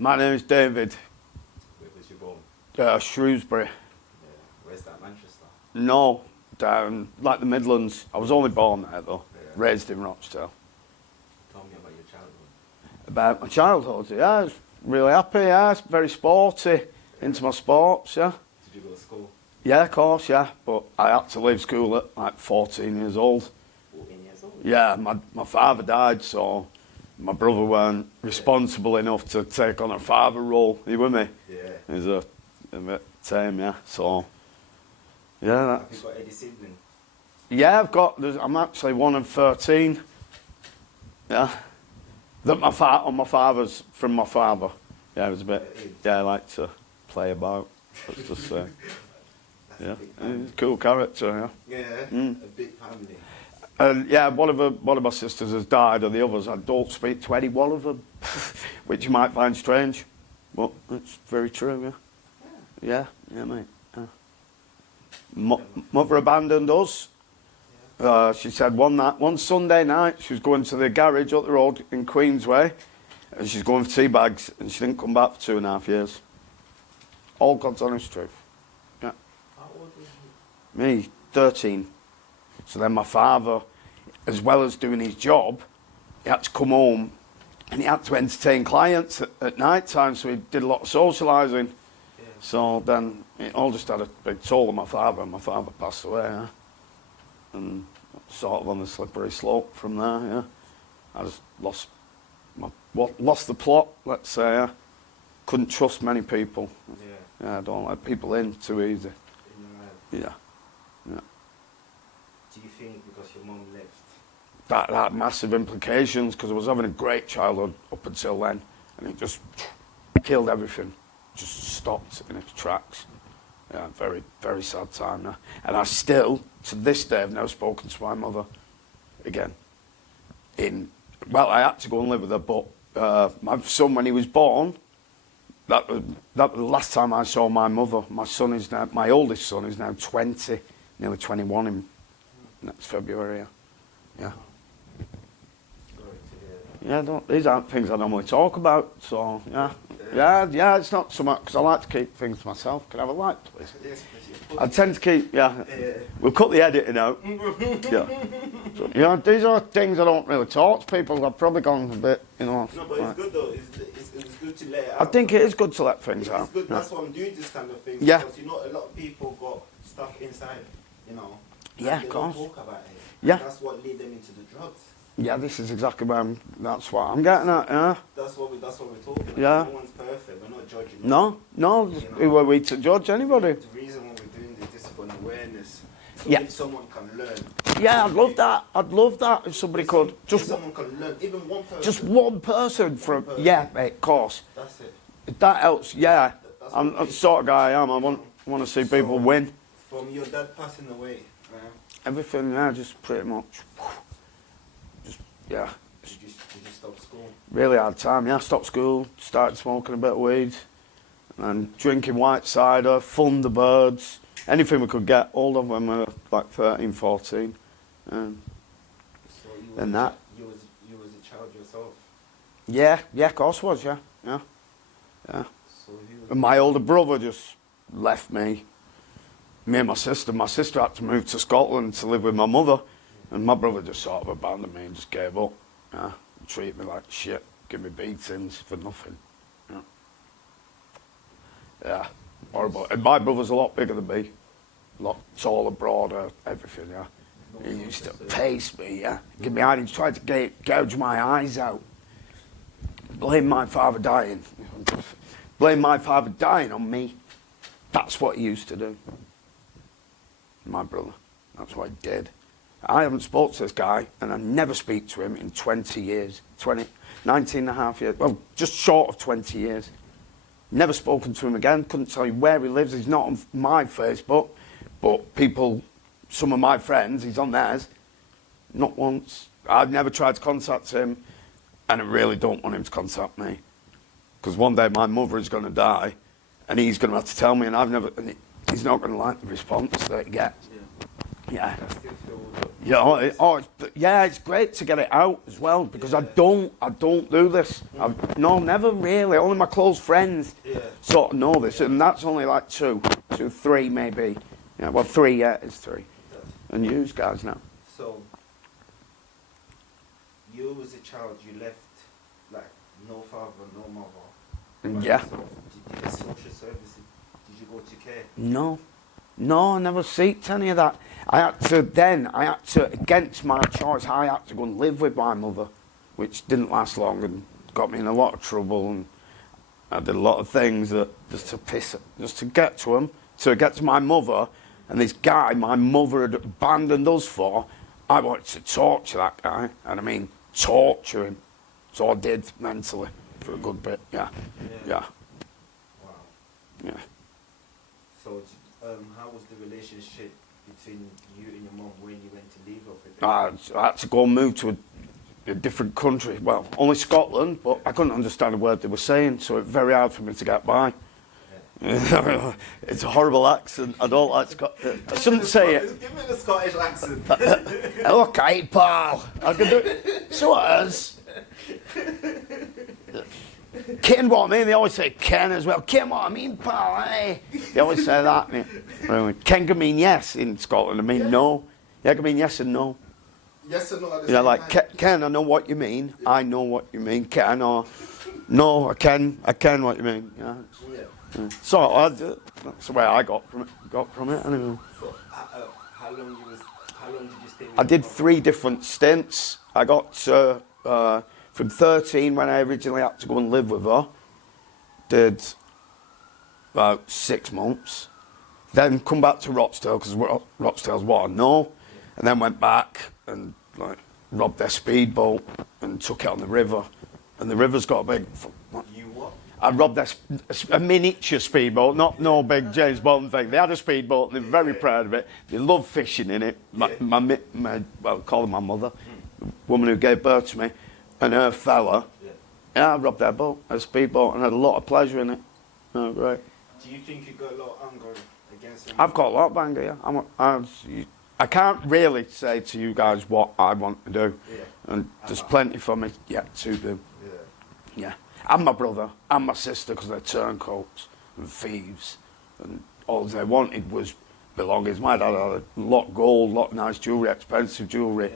My name is David. Where was you born? Shrewsbury. Yeah. Where's that, Manchester? No, down like the Midlands. I was only born there though. Yeah. Raised in Rochdale. Tell me about your childhood. About my childhood, yeah, I was really happy. Yeah, I was very sporty, into my sports. Yeah. Did you go to school? Yeah, of course, yeah. But I had to leave school at like 14 years old. 14 years old? Yeah, my father died, so my brother weren't responsible enough to take on a father role. Are you with me? Yeah. He's a bit tame, yeah. So, yeah, Have you got any sibling? yeah, I'm actually one of 13. Yeah. That my father's from my father. Yeah, it was a bit. Yeah, I like to play about. Let's just say. Yeah, he's a cool character. Yeah. Mm. A big family. And yeah, one of my sisters has died, and the others I don't speak to any one of them, which you might find strange, but it's very true. Yeah, mate. Mother abandoned us. She said one Sunday night she was going to the garage up the road in Queensway, and she's going for tea bags, and she didn't come back for 2.5 years. All God's honest truth. Yeah. How old was you? Me, 13. So then my father, as well as doing his job, he had to come home and he had to entertain clients at night time, so he did a lot of socialising. Yeah. So then it all just had a big toll on my father, and my father passed away. Yeah. And sort of on the slippery slope from there. Yeah. I just lost the plot, let's say. Yeah. Couldn't trust many people. Yeah. Yeah, I don't let people in too easy. In your life. Yeah. Do you think because your mum left? That had massive implications, because I was having a great childhood up until then, and it just killed everything. Just stopped in its tracks. Yeah, very, very sad time now. And I still, to this day, have never spoken to my mother again. Well, I had to go and live with her, but my son, when he was born, that was the last time I saw my mother. My oldest son is now 20, nearly 21 in next February. Yeah. Sorry to hear that. Yeah, these aren't things I normally talk about, so yeah, it's not so much, because I like to keep things to myself. Can I have a light, please? Yes, please. I tend to keep, we'll cut the editing out. Yeah. These are things I don't really talk to people. I've probably gone a bit, No, but it's good though. It's good to let it out. I think it is good to let things out. It's good. That's why I'm doing this kind of thing. Yeah. Because a lot of people got stuff inside, Yeah, they of don't course. talk about it. Yeah. That's what lead them into the drugs. Yeah, this is exactly that's what I'm getting at, yeah. That's what we're talking about. Yeah. No one's perfect. We're not judging. No, who are we to judge anybody? The reason why we're doing this is for an awareness. So Yeah. if someone can learn. Yeah, I'd love that if somebody could. If someone can learn, even one person. Just one person from, yeah, mate, of course. That's it. If that helps, yeah. That's I'm what the sort of guy I am. I want to see people win. From your dad passing away, Everything, yeah, just pretty much. Just, yeah. did you stop school? Really hard time, yeah. Stopped school, started smoking a bit of weed, and drinking white cider, Thunderbirds, anything we could get hold of when we were like 13, 14. So And that. You was a child yourself. Yeah, of course was, yeah. So he was. And my older brother just left me. Me and my sister. My sister had to move to Scotland to live with my mother, and my brother just sort of abandoned me and just gave up. Yeah, treated me like shit, give me beatings for nothing. Yeah, horrible. And my brother's a lot bigger than me, a lot taller, broader, everything. Yeah, he used to pace me. Yeah, give me eyes. He tried to gouge my eyes out. Blame my father dying. Blame my father dying on me. That's what he used to do. My brother. That's what he did. I haven't spoken to this guy, and I never speak to him in 20 years. 19 and a half years. Well, just short of 20 years. Never spoken to him again. Couldn't tell you where he lives. He's not on my Facebook, but some of my friends, he's on theirs. Not once. I've never tried to contact him, and I really don't want him to contact me. Because one day my mother is going to die, and he's going to have to tell me, and he's not going to like the response that he gets. Yeah. Yeah. I still feel You know, it's great to get it out as well because I don't do this. No, never really. Only my close friends sort of know this, and that's only like two, three maybe. Yeah, well, three. Yeah, it's three. And you guys now. So, you as a child, you left like no father, no mother. Yeah. So, did the social services? Did you go to care? No, I never seeked any of that. I had to, against my choice, I had to go and live with my mother, which didn't last long and got me in a lot of trouble. And I did a lot of things that just to get to him, to get to my mother. And this guy my mother had abandoned us for, I wanted to torture that guy. And I mean, torture him. So I did mentally for a good bit, yeah. Wow. Yeah. So, how was the relationship between you and your mum when you went to leave her for I had to go and move to a different country. Well, only Scotland, but I couldn't understand a word they were saying, so it's very hard for me to get by. Yeah. It's a horrible accent. I don't like Scottish. I shouldn't say it. Give me the Scottish accent. Okay, pal. I can do it. So it is. Ken, what I mean? They always say Ken as well. Ken, what I mean, pal, eh? They always say that. Ken can mean yes in Scotland. I mean no. Yeah, it can mean yes and no. Yes and no. You know, like Ken, I know what you mean. Yeah. I know what you mean. Ken, or no, I can what you mean. Yeah. So that's the way I got from it. Anyway. So, how long did you stay? With I did 3 different stints. I got from 13 when I originally had to go and live with her. Did about 6 months. Then come back to Rochdale because Rochdale's what I know, and then went back and like robbed their speedboat and took it on the river, and the river's got a big. You what? I robbed a miniature speedboat, no big James Bond thing. They had a speedboat and they were very proud of it. They loved fishing in it. Well, call her my mother, the woman who gave birth to me, and her fella. Yeah, I robbed their boat, a speedboat, and had a lot of pleasure in it. Oh, great. Do you think you got a lot of anger against them? I've got a lot of anger, yeah. I can't really say to you guys what I want to do. Yeah. And there's plenty for me yet to do. Yeah. And my brother and my sister, because they're turncoats and thieves, and all they wanted was belongings. My dad had a lot of gold, a lot of nice jewellery, expensive jewellery,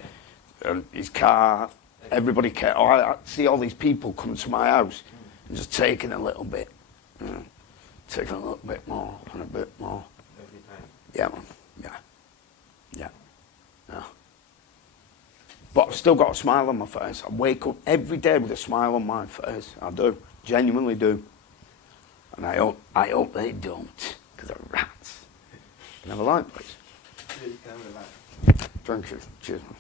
and his car. Everybody cared. I see all these people coming to my house and just taking a little bit, taking a little bit more and a bit more. Every time. Yeah, man. Yeah. But I've still got a smile on my face. I wake up every day with a smile on my face. I do. Genuinely do. And I hope they don't, because they're rats. Never like this. Thank you. Cheers, man.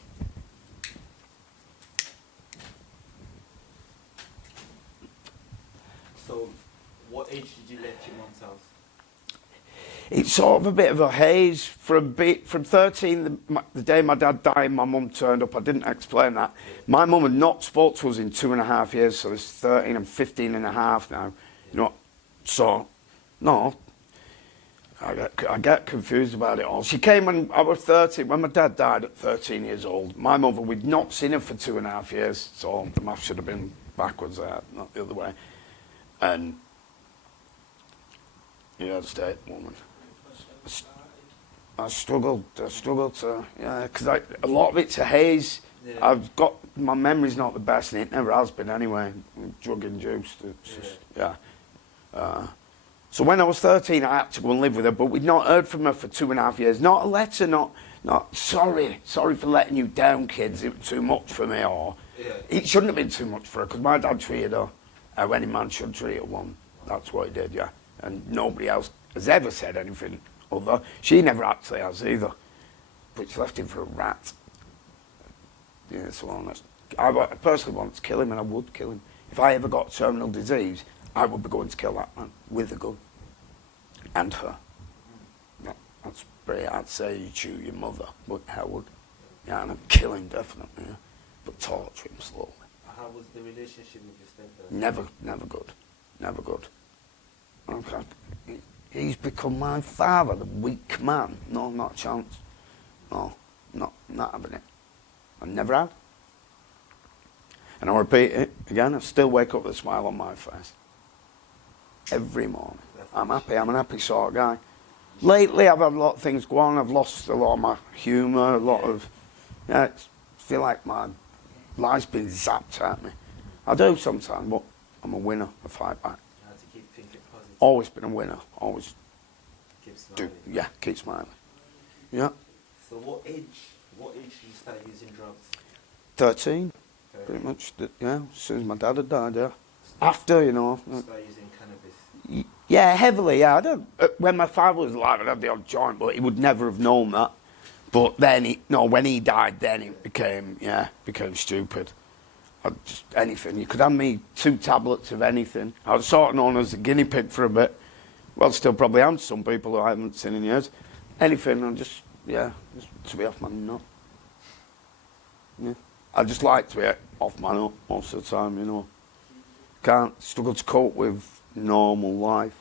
So, what age did you leave your mum's house? It's sort of a bit of a haze. From 13, the day my dad died, my mum turned up. I didn't explain that. My mum had not spoke to us in 2.5 years, so it's 13 and 15 and a half now. You know, so, no, I get confused about it all. She came when I was 13, when my dad died at 13 years old. My mother, we'd not seen her for 2.5 years, so the math should have been backwards there, not the other way. And, yeah, state woman. I struggled to, because a lot of it's a haze. Yeah. My memory's not the best, and it never has been anyway. Drug induced, so when I was 13, I had to go and live with her, but we'd not heard from her for 2.5 years. Not a letter, not sorry for letting you down, kids. It was too much for me, or it shouldn't have been too much for her, because my dad treated her how any man should treat a woman. That's what he did, yeah. And nobody else has ever said anything other. She never actually has either. But she left him for a rat. Yeah, so I personally want to kill him, and I would kill him. If I ever got terminal disease, I would be going to kill that man with a gun. And her. That's pretty, I'd say you chew your mother, but I would. Yeah, and I'd kill him definitely, yeah. But torture him slowly. How was the relationship with your stepdad? Never good. Never good. Okay. He's become my father, the weak man. No, not a chance. No, I'm not having it. I never have. And I'll repeat it again, I still wake up with a smile on my face. Every morning. I'm happy, I'm an happy sort of guy. Lately I've had a lot of things go on, I've lost a lot of my humour, a lot of... Yeah, I feel like my life's been zapped at me. I do sometimes, but I'm a winner, I fight back. You have to keep thinking positive. Always been a winner, always Keep smiling. yeah, keep smiling. Yeah. So what age did you start using drugs? 13, Okay. pretty much, yeah, as soon as my dad had died, yeah. After, you know. Start using cannabis. Yeah, heavily, yeah. I don't, when my father was alive, I'd have the odd joint, but he would never have known that. But then, when he died, then it became stupid. Just anything. You could hand me 2 tablets of anything. I was sort of known as a guinea pig for a bit. Well, still probably am to some people who I haven't seen in years. Anything, just to be off my nut. Yeah. I just like to be off my nut most of the time, you know. Can't struggle to cope with normal life.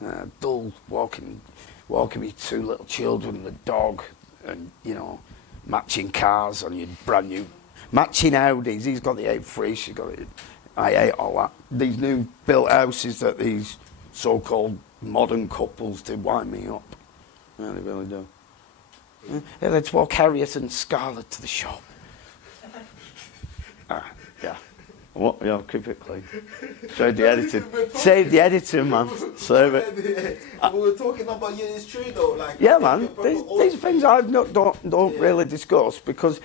Yeah. Dull walking with 2 little children, the dog, and, you know, matching cars on your brand new... Matching Audis, he's got the 8.3, she's got it. I hate all that. These new built houses that these so-called modern couples do wind me up. Yeah, they really do. Yeah, let's walk Harriet and Scarlett to the shop. Yeah. What? Yeah, keep it clean. Save the editing. Save the editing, man. Save it. We were talking about, yeah, it's true though. Like, Yeah, man. These are things I don't really discuss because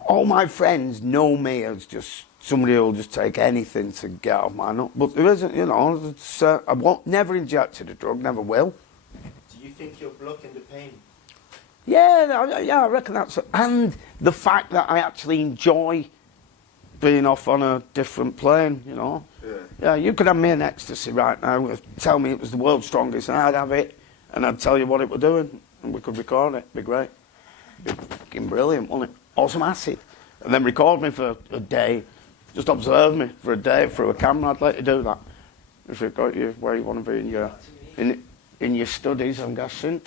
all my friends know me as just somebody who'll just take anything to get off my nut. But there isn't, you know. I won't never injected a drug, never will. Do you think you're blocking the pain? Yeah, I reckon that's... And the fact that I actually enjoy being off on a different plane, you know. Yeah, you could have me an ecstasy right now, tell me it was the world's strongest, and I'd have it, and I'd tell you what it were doing, and we could record it. It'd be great. It'd be fucking brilliant, wouldn't it? Awesome acid. And then record me for a day. Just observe me for a day through a camera. I'd let you do that. If you've got you where you want to be in your studies, I'm guessing.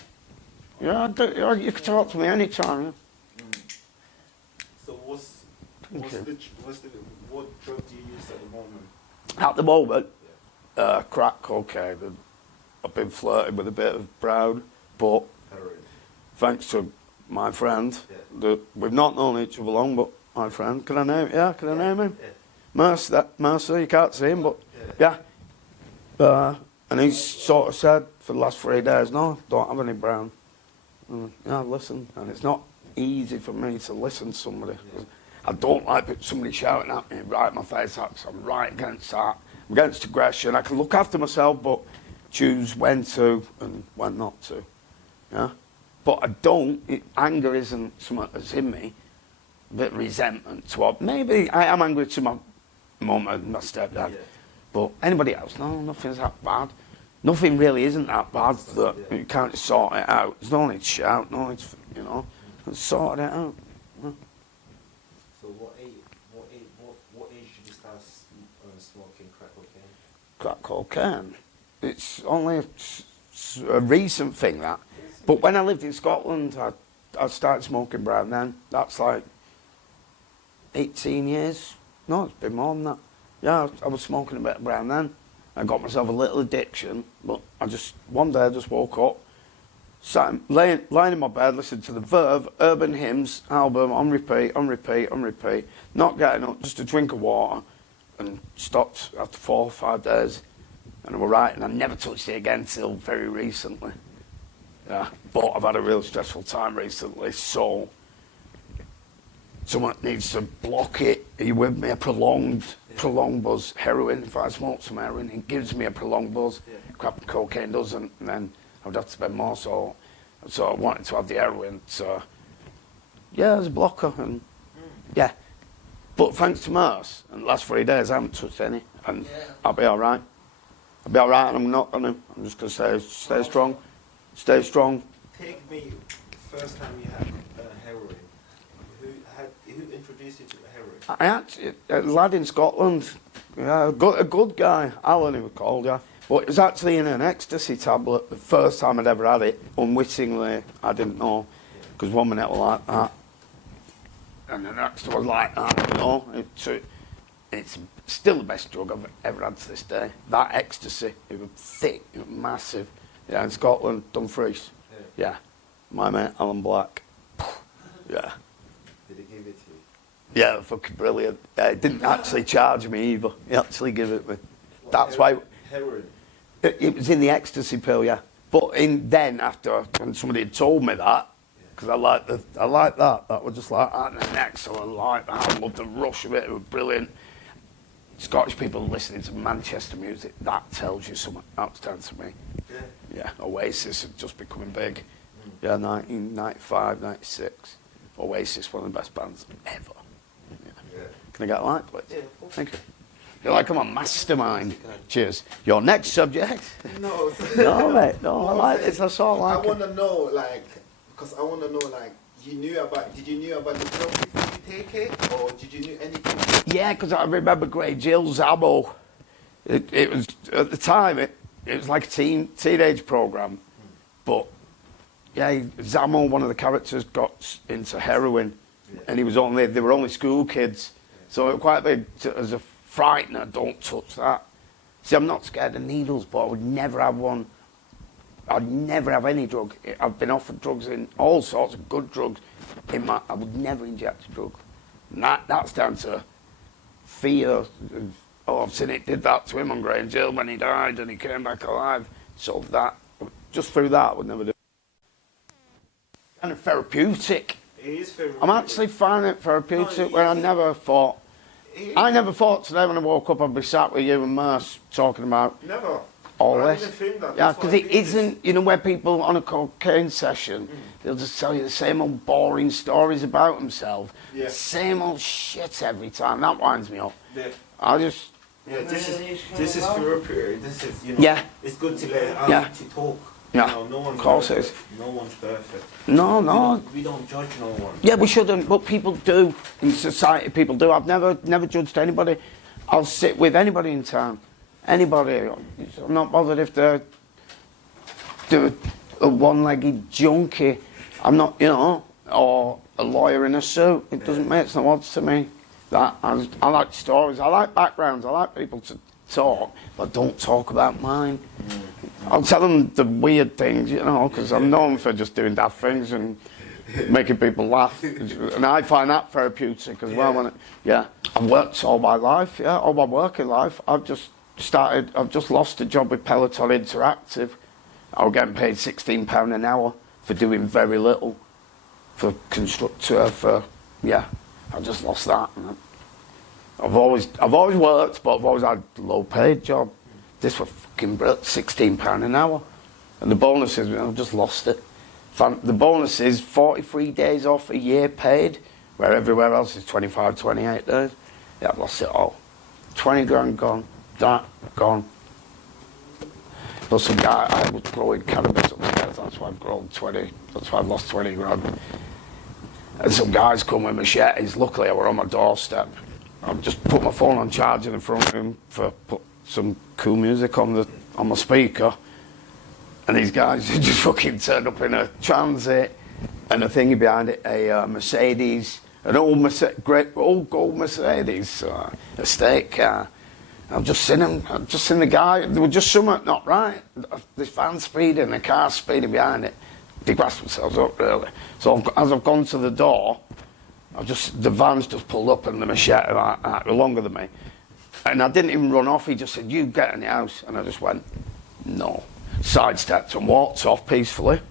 Yeah, you can talk to me anytime. Yeah. So what drug do you use at the moment? At the moment, crack cocaine. I've been flirting with a bit of brown, but Heroin. thanks to my friend, that we've not known each other long, but my friend, can I name? Yeah, can I name him? Yeah. Mercer, you can't see him, but yeah. And he's sort of said for the last 3 days, no, don't have any brown. Yeah, I've listened, and it's not easy for me to listen to somebody. Yeah. I don't like somebody shouting at me right in my face. I'm right against that. I'm against aggression. I can look after myself, but choose when to and when not to. Yeah? But I don't. Anger isn't something that's in me. A bit of resentment toward... Maybe I am angry to my mum and my stepdad. Yeah. But anybody else, no, nothing's that bad. Nothing really isn't that bad that you can't sort it out. There's no need to shout, no need to, you know, sort it out. Yeah. So what age did you start smoking crack cocaine? Crack cocaine. It's only a recent thing, that. But when I lived in Scotland, I started smoking brown then. That's like 18 years. No, it's been more than that. Yeah, I was smoking a bit of brown then. I got myself a little addiction, but one day I just woke up, lying in my bed, listening to the Verve Urban Hymns album on repeat, not getting up, just a drink of water, and stopped after 4 or 5 days. And I was right, and I never touched it again till very recently. Yeah, but I've had a real stressful time recently, so someone needs to block it. Are you with me? A prolonged buzz. Heroin, if I smoke some heroin, it gives me a prolonged buzz. Yeah. Crap cocaine doesn't, and then I would have to spend more, so I wanted to have the heroin. So, yeah, there's a blocker, and yeah. But thanks to Merce, and the last 3 days I haven't touched any, and I'll be all right. I'll be all right, and I'm not going to. I'm just going to stay strong. Stay strong. Take me, first time you had heroin. Who introduced you to heroin? I actually, a lad in Scotland, yeah, a good guy, Alan he was called, yeah. But it was actually in an ecstasy tablet, the first time I'd ever had it. Unwittingly, I didn't know. Because 1 minute I was like that, and the next I was like that, you know. It's still the best drug I've ever had to this day. That ecstasy, it was thick, it was massive. Yeah, in Scotland, Dumfries. Yeah. My mate, Alan Black. Yeah. Did he give it to you? Yeah, fucking brilliant. Yeah, he didn't actually charge me either. He actually gave it me. That's why... Heroin? It was in the ecstasy pill, yeah. But then, after, when somebody had told me that, because I like that. That was just like, and the next one, I like that. I loved the rush of it. It was brilliant. Scottish people listening to Manchester music, that tells you something. That stands for me. Yeah. Yeah, Oasis had just becoming big. Yeah, 1995, 96. Oasis, one of the best bands ever. Yeah. Can I get a light, please? Yeah. Thank you. You're like, I'm a mastermind. Cheers. Your next subject? No. No, mate. No, I like this. That's all I like. I want to know, like, because I want to know, like, did you know about the drug before you take it, or did you know anything? Yeah, because I remember Grey Jill's Ammo. It was, at the time, it was like a teenage program. But, yeah, Zamo, one of the characters, got into heroin. And they were only school kids. So it was quite big, as a frightener, don't touch that. See, I'm not scared of needles, but I would never have one. I'd never have any drug. I've been offered drugs in all sorts of good drugs. I would never inject a drug. And that's down to fear. I've seen it did that to him on Grey Jill when he died and he came back alive. So just through that, I would never do it. Kind of therapeutic. It is therapeutic. I'm actually finding it therapeutic where I never thought today when I woke up I'd be sat with you and Merce talking about Never. all I this. didn't think that. Yeah, That's because why I it did this. isn't, you know, where people on a cocaine session, they'll just tell you the same old boring stories about themselves. Yeah. Same old shit every time. That winds me up. Yeah. I just... Yeah, this is therapy. This is, you know, Yeah. it's good to let out, Yeah. to talk. Yeah, You know, no one's of course it perfect. is. No one's perfect. No. We don't judge no one. Yeah, we shouldn't, but people do. In society, people do. I've never judged anybody. I'll sit with anybody in town. Anybody. I'm not bothered if they're a one-legged junkie. I'm not, you know, or a lawyer in a suit. It doesn't make no odds to me. I like stories. I like backgrounds. I like people to talk, but don't talk about mine. I'll tell them the weird things, you know, because I'm known for just doing daft things and making people laugh. And I find that therapeutic as well. I've worked all my life, all my working life. I've just lost a job with Peloton Interactive. I was getting paid £16 an hour for doing very little. For constructor, I just lost that. I've always worked, but I've always had a low-paid job. This was fucking brilliant, £16 an hour. And the bonuses, I've just lost it. The bonus is 43 days off a year paid, where everywhere else is 25, 28 days. Yeah, I've lost it all. 20 grand gone, that gone. Plus some guy, I was growing cannabis upstairs, that's why I've grown 20, that's why I've lost 20 grand. And some guys come with machetes, luckily I were on my doorstep. I've just put my phone on charge in the front room put some cool music on my speaker, and these guys just fucking turned up in a Transit and a thingy behind it, a Mercedes, an great old gold Mercedes, estate car. I've just seen the guy. There was just something not right. This van speeding, the car speeding behind it. They grasped themselves up really. So as I've gone to the door, the van's just pulled up and the machete like longer than me. And I didn't even run off. He just said, "You get in the house." And I just went, "No." Sidestepped and walked off peacefully.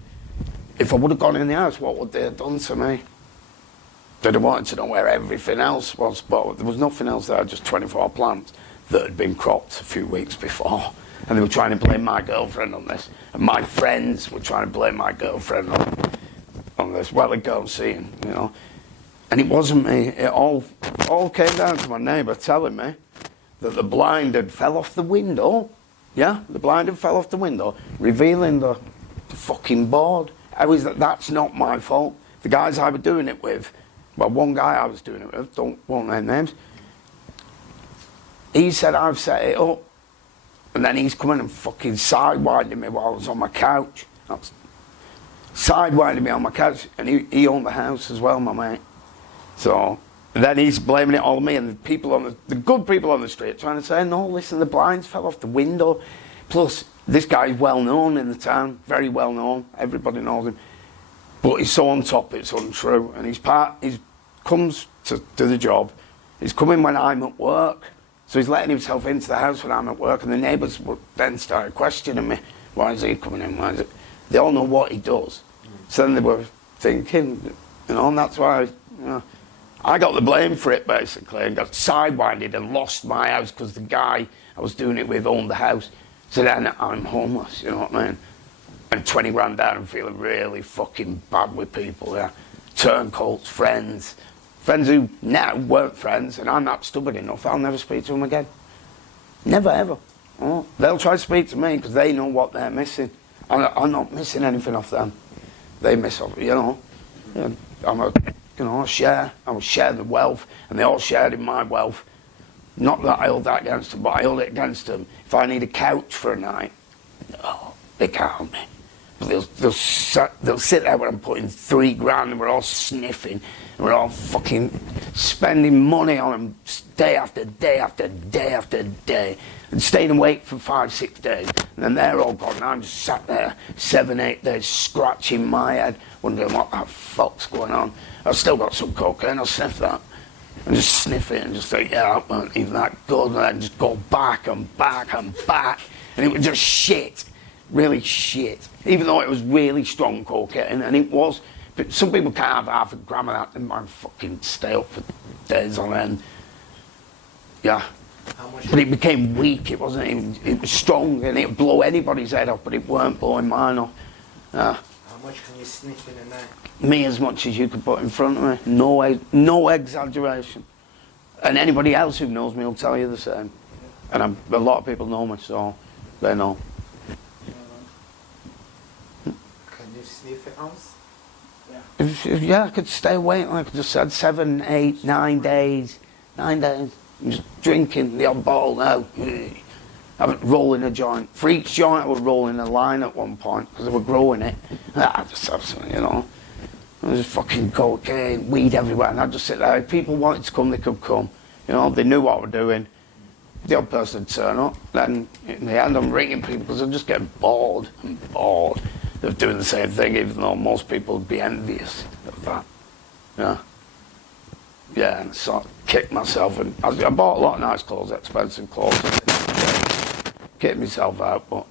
If I would have gone in the house, what would they have done to me? They'd have wanted to know where everything else was, but there was nothing else there, just 24 plants that had been cropped a few weeks before. And they were trying to blame my girlfriend on this. And my friends were trying to blame my girlfriend on this. Well, they'd go and see him, you know. And it wasn't me. It all came down to my neighbour telling me that the blind had fell off the window. Yeah, the blind had fell off the window, revealing the fucking board. That's not my fault. The guys I was doing it with, well, one guy I was doing it with, won't name names, he said I've set it up. And then he's coming and fucking sidewinding me while I was on my couch. sidewinded me on my couch, and he owned the house as well, my mate. So and then he's blaming it all on me, and the people on the good people on the street trying to say, no, listen, the blinds fell off the window. Plus, this guy's well known in the town, very well known. Everybody knows him. But he's so on top, it's untrue. And he comes to do the job. He's coming when I'm at work. So he's letting himself into the house when I'm at work, and the neighbours then started questioning me. Why is he coming in? Why is it? They all know what he does. So then they were thinking, and that's why, I got the blame for it, basically, and got sidewinded and lost my house because the guy I was doing it with owned the house. So then I'm homeless, you know what I mean? And 20 grand down and feeling really fucking bad with people, yeah. Turncoats, friends who now weren't friends, and I'm not stubborn enough, I'll never speak to them again. Never, ever. Oh, they'll try to speak to me because they know what they're missing. I'm not missing anything off them. They miss off, Yeah, I share the wealth, and they all shared in my wealth. Not that I hold that against them, but I hold it against them. If I need a couch for a night, they can't help me. But they'll sit there when I'm putting 3 grand, and we're all sniffing, and we're all fucking spending money on them day after day after day after day, and staying awake for 5-6 days, and then they're all gone, and I'm just sat there 7-8 days scratching my head, wondering what the fuck's going on. I've still got some cocaine, I'll sniff that. And just sniff it and just think, yeah, that weren't even that good, and then just go back and back and back, and it was just shit, really shit. Even though it was really strong cocaine, and it was, but some people can't have half a gram of that, and might fucking stay up for days on end. Yeah. But it became weak, it wasn't even, it was strong, and it'd blow anybody's head off, but it weren't blowing mine off. Yeah. How much can you sniff in a night? Me as much as you could put in front of me. No exaggeration. And anybody else who knows me will tell you the same. And a lot of people know me, so they know. Can you sniff an ounce? Yeah, I could stay awake, like I just said, 7, 8, 9 days. 9 days. I'm just drinking the odd bottle now. I was rolling a joint. For each joint I was rolling a line at one point because they were growing it. I just have some, There was fucking cocaine, weed everywhere, and I'd just sit there. If people wanted to come, they could come. They knew what we're doing. The odd person would turn up. Then in the end I'm ringing people because I'm just getting bored of doing the same thing, even though most people would be envious of that. Yeah, and so I kicked myself, and I bought a lot of nice clothes, expensive clothes. Kicked myself out, but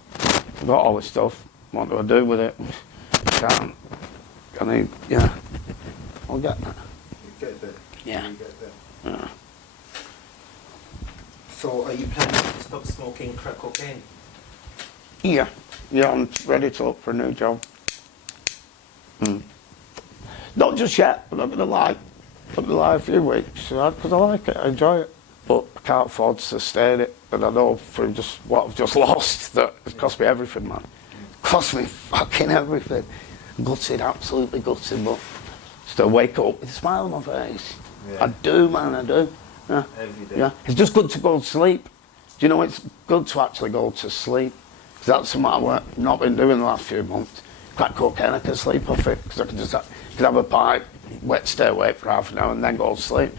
I got all this stuff. What do I do with it? Can't. I'll get that. You get that? Yeah. You get that. Yeah. So are you planning to stop smoking crack cocaine? Yeah, I'm ready to look for a new job. Not just yet, but I'm going to lie a few weeks, because I like it, I enjoy it. But I can't afford to sustain it, and I know from just what I've just lost that it's cost me everything, man. It cost me fucking everything. Gutted, absolutely gutted, but still wake up with a smile on my face. Yeah. I do, man, I do. Yeah. Every day. Yeah. It's just good to go to sleep. Do you know it's good to actually go to sleep? Because that's something I've not been doing the last few months. Crack cocaine, I can sleep off it, because I can just have a pipe, stay awake for half an hour and then go to sleep.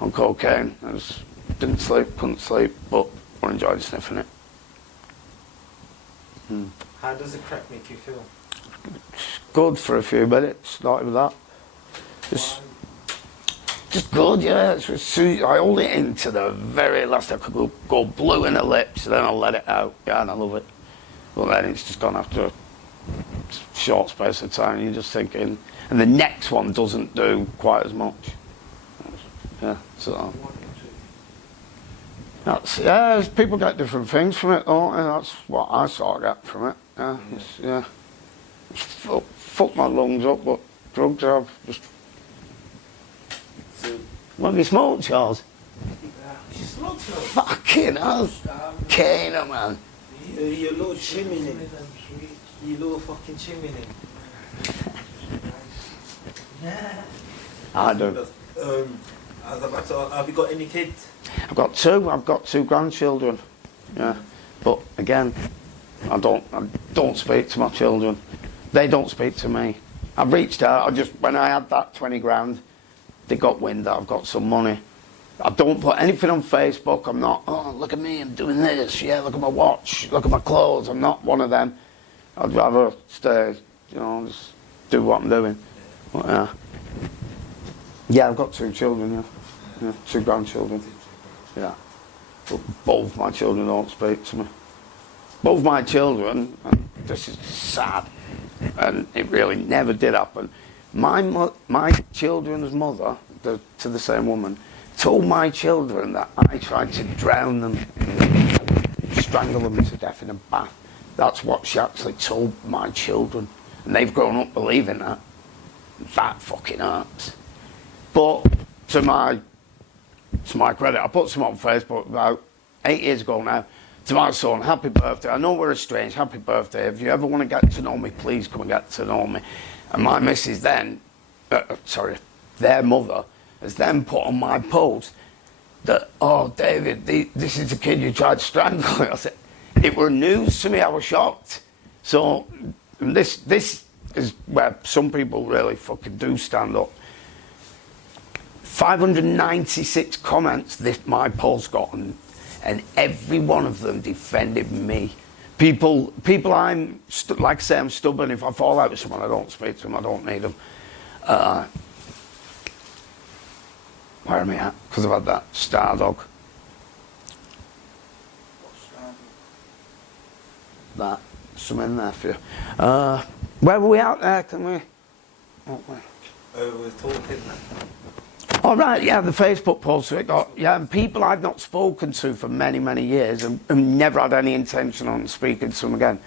On cocaine, I just didn't sleep, couldn't sleep, but I enjoyed sniffing it. How does the crack make you feel? It's good for a few minutes, not even that. Just good, yeah. I hold it in to the very last. I could go blue in the lips, then I'll let it out. Yeah, and I love it. But then it's just gone after a short space of time. You're just thinking, and the next one doesn't do quite as much. Yeah, so people get different things from it, don't they? That's what I sort of get from it. Fuck my lungs up, but drugs have just. What have you smoked, Charles? You smoked, Charles? Fucking hell. Kana, man. You little chimney. You little fucking chimney. I do. I was about to ask, have you got any kids? I've got 2. I've got 2 grandchildren. Yeah. But again, I don't speak to my children. They don't speak to me. I've reached out. When I had that 20 grand, they got wind that I've got some money. I don't put anything on Facebook. I'm not, oh, look at me, I'm doing this. Yeah, look at my watch, look at my clothes. I'm not one of them. I'd rather stay, just do what I'm doing. But, yeah, I've got 2 children, yeah. 2 grandchildren. Yeah. But both my children don't speak to me. Both my children, and this is sad, and it really never did happen. My children's mother, to the same woman, told my children that I tried to drown them, strangle them to death in a bath. That's what she actually told my children. And they've grown up believing that. That fucking hurts. But to my credit, I put some on Facebook about 8 years ago now. To my son, happy birthday. I know we're estranged, happy birthday. If you ever want to get to know me, please come and get to know me. And my missus then, their mother, has then put on my post that, oh, David, this is the kid you tried to strangle. I said, it were news to me, I was shocked. So this is where some people really fucking do stand up. 596 comments my post got, and every one of them defended me. People like I say, I'm stubborn. If I fall out with someone, I don't speak to them, I don't need them. Where am I at? Because I've had that star dog. That, some in there for you. Where were we out there? Can we? We're talking. Oh, right, yeah, the Facebook post. And people I've not spoken to for many, many years and never had any intention on speaking to them again.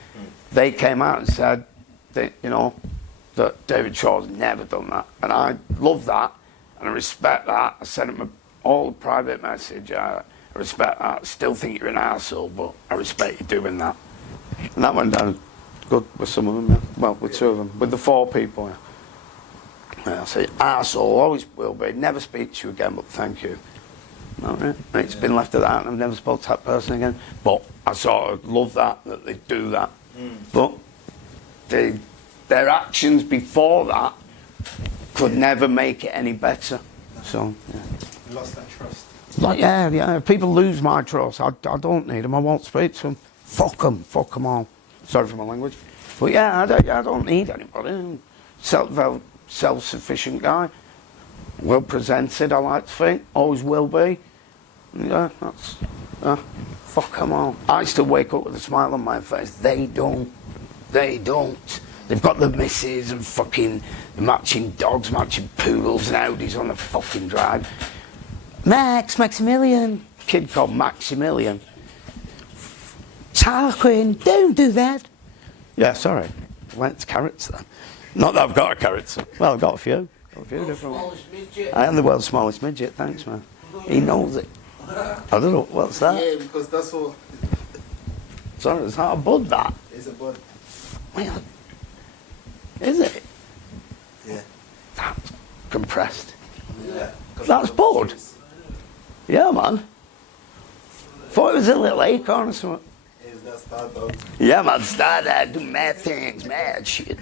They came out and said, that David Shaw's never done that. And I love that, and I respect that. I sent him all a private message. I respect that. I still think you're an arsehole, but I respect you doing that. And that went down good with some of them, yeah. Well, with 2 of them. With the 4 people, yeah. I say, arsehole, always will be. Never speak to you again, but thank you. And it's been left at that, and I've never spoke to that person again. But I sort of love that they do that. But their actions before that could never make it any better. So, yeah. You lost that trust. Like, yeah. If people lose my trust, I don't need them. I won't speak to them. Fuck them all. Sorry for my language. But yeah, I don't need anybody. Self-sufficient guy. Well presented, I like to think. Always will be. Yeah, that's... fuck them all. I still wake up with a smile on my face. They don't. They've got the misses and fucking matching dogs, matching poodles and Audis on the fucking drive. Maximilian. Kid called Maximilian. Tarquin, don't do that. Yeah, sorry. I went to carrots then. Not that I've got a carrot. Well, I've got a few. I am the world's smallest midget, thanks, man. He knows it. I don't know, what's that? Yeah, because that's what... Sorry, it's not a bud, that. It's a bud. Well, is it? Yeah. That's compressed. Yeah. That's bud? Yeah, man. Thought it was a little acorn or something. Is that star dog? Yeah, man, star dog, do mad things, mad shit.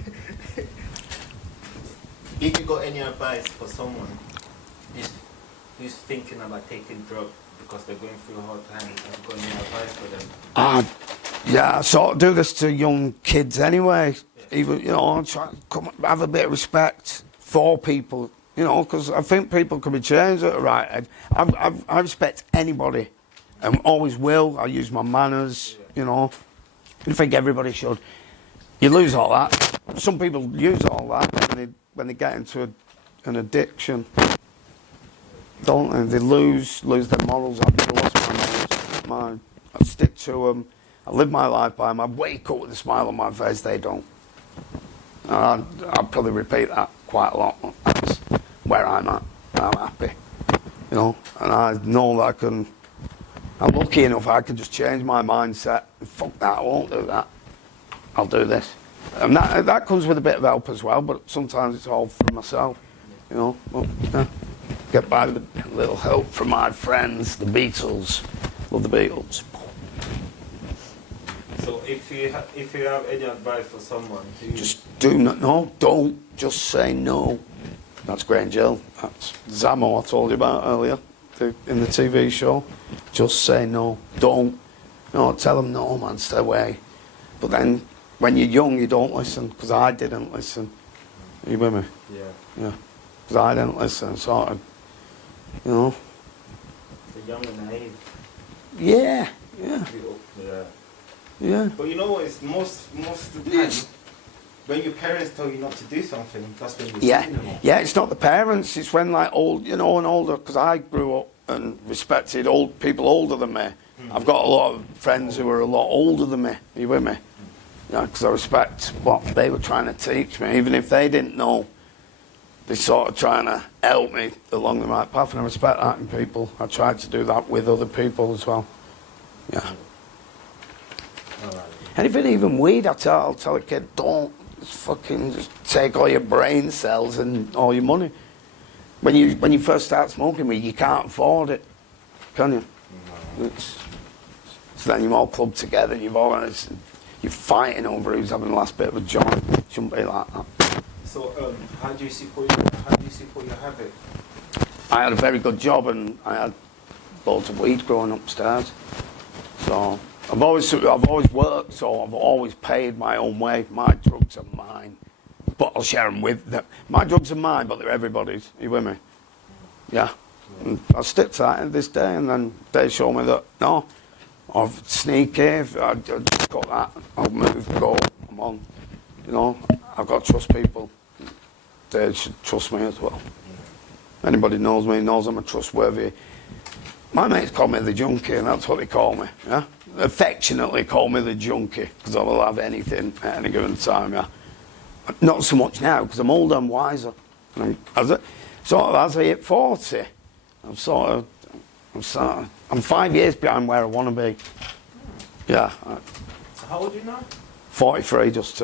If you got any advice for someone who's thinking about taking drugs because they're going through a hard time, have you got any advice for them? Yeah, I sort of do this to young kids anyway. Even, try to have a bit of respect for people, because I think people can be changed at the right age. I respect anybody and always will. I use my manners, I think everybody should. You lose all that. Some people use all that when they get into an addiction. Don't they? They lose their morals. I've never lost my morals. I stick to them. I live my life by them. I wake up with a smile on my face. They don't. I'll probably repeat that quite a lot. That's where I'm at. I'm happy. And I know that I'm lucky enough I can just change my mindset. Fuck that, I won't do that. I'll do this. And that comes with a bit of help as well, but sometimes it's all for myself. Get by with a little help from my friends, the Beatles. Love the Beatles. So if you have any advice for someone, Just do not, no, don't. Just say no. That's Grange Hill. That's Zamo I told you about earlier in the TV show. Just say no. Don't. No, tell them no, man, stay away. But then, when you're young, you don't listen, because I didn't listen. Are you with me? Yeah. Yeah. Because I didn't listen, sort of, you know. The young and naive. Yeah, yeah, Yeah. yeah. But you know what? It's most of the time, when your parents tell you not to do something, that's when you do it. Yeah, it's not the parents, it's when like old, you know, and older, because I grew up and respected old people older than me. I've got a lot of friends who are a lot older than me. Are you with me? Yeah, because I respect what they were trying to teach me, even if they didn't know. They're sort of trying to help me along the right path, and I respect that in people. I tried to do that with other people as well. Yeah. Alright. Anything even weed, I'll tell a kid, don't fucking just take all your brain cells and all your money. When you first start smoking weed, you can't afford it, can you? No. So then you're all clubbed together, and you're fighting over who's having the last bit of a joint. Shouldn't be like that. So how do you support your habit? I had a very good job, and I had loads of weed growing upstairs. So I've always worked, so I've always paid my own way. My drugs are mine, but I'll share them with them. My drugs are mine, but they're everybody's. Are you with me? Yeah. And I stick to that this day, and then they show me that no, I've sneak if I just got that. I'll move, go, I'm on. You know, I've got to trust people. They should trust me as well. Anybody knows me knows I'm a trustworthy. My mates call me the junkie, and that's what they call me. Yeah, affectionately call me the junkie, because I will have anything at any given time. Yeah, not so much now because I'm older and wiser. And as I hit 40, I'm 5 years behind where I want to be. Yeah. How old are you now? 43, just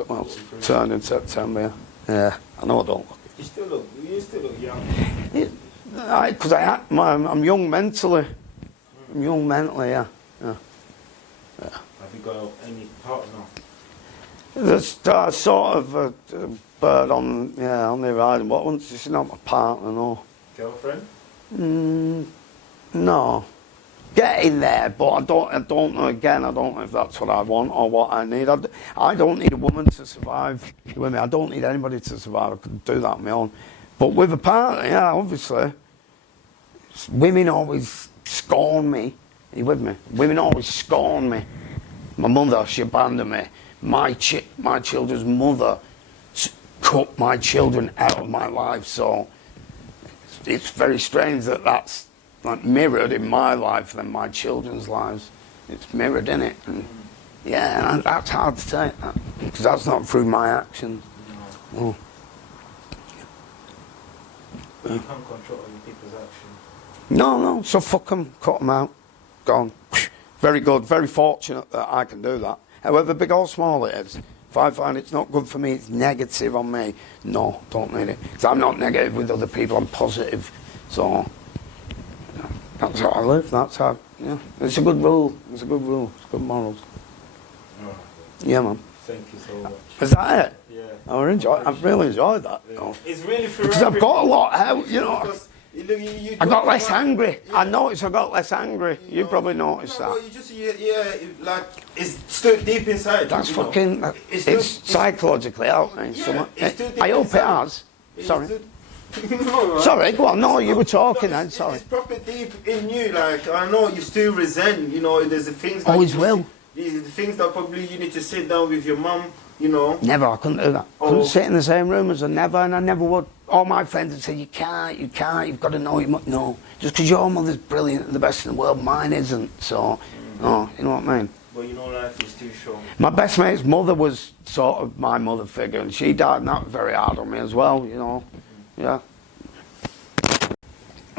turned in September. Yeah, I know I don't look. You still look young. Because I'm young mentally. I'm young mentally, yeah. Have you got any partner? There's sort of a bird on the horizon. But once she's not my partner, no. Girlfriend? No. Getting there, but I don't know. Again, I don't know if that's what I want or what I need. I don't need a woman to survive. You with me? I don't need anybody to survive. I could do that on my own. But with a partner, yeah, obviously. Women always scorn me. Are you with me? Women always scorn me. My mother, she abandoned me. My children's mother cut my children out of my life. So it's very strange that that's like mirrored in my life than my children's lives. It's mirrored in it, and yeah, and that's hard to take that because that's not through my actions. No. But you can't control other people's actions. No. So fuck them, cut them out, gone. Very good, very fortunate that I can do that. However big or small it is, if I find it's not good for me, it's negative on me. No, don't need it. Because I'm not negative with other people. I'm positive. So. That's how I live, that's how, yeah. It's a good rule, it's good morals. Oh, yeah, man. Thank you so much. Is that it? Yeah. I've really enjoyed that. Yeah. You know. It's really Because I've got a lot out, you know. You I got less angry. Yeah. I noticed I got less angry. You probably noticed that. You just, like, it's still deep inside. That's fucking, it's psychologically out. Yeah, I hope it has. Sorry. No, right? Sorry, go on. No, you were talking then, sorry. It's proper deep in you, like, I know you still resent, there's the things that always will. There's the things that probably you need to sit down with your mum, Never, I couldn't do that. Couldn't sit in the same room as her, never, and I never would. All my friends would say, you can't, you've got to know, no. Just because your mother's brilliant and the best in the world, mine isn't, so, no, you know what I mean? But life is too short. My best mate's mother was sort of my mother figure, and she died, and that was very hard on me as well, Yeah.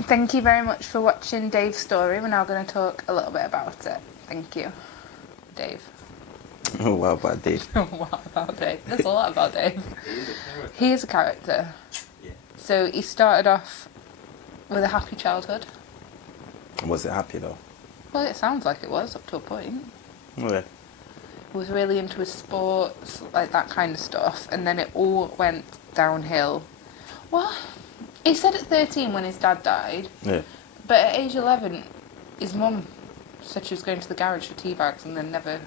Thank you very much for watching Dave's story. We're now going to talk a little bit about it. Thank you. Dave. Oh, what about Dave? What about Dave? There's a lot about Dave. He is a character. Yeah. So he started off with a happy childhood. Was it happy though? Well, it sounds like it was up to a point. Okay. was really into his sports, like that kind of stuff, and then it all went downhill. Well, he said at 13 when his dad died, Yeah. but at age 11, his mum said she was going to the garage for tea bags and then never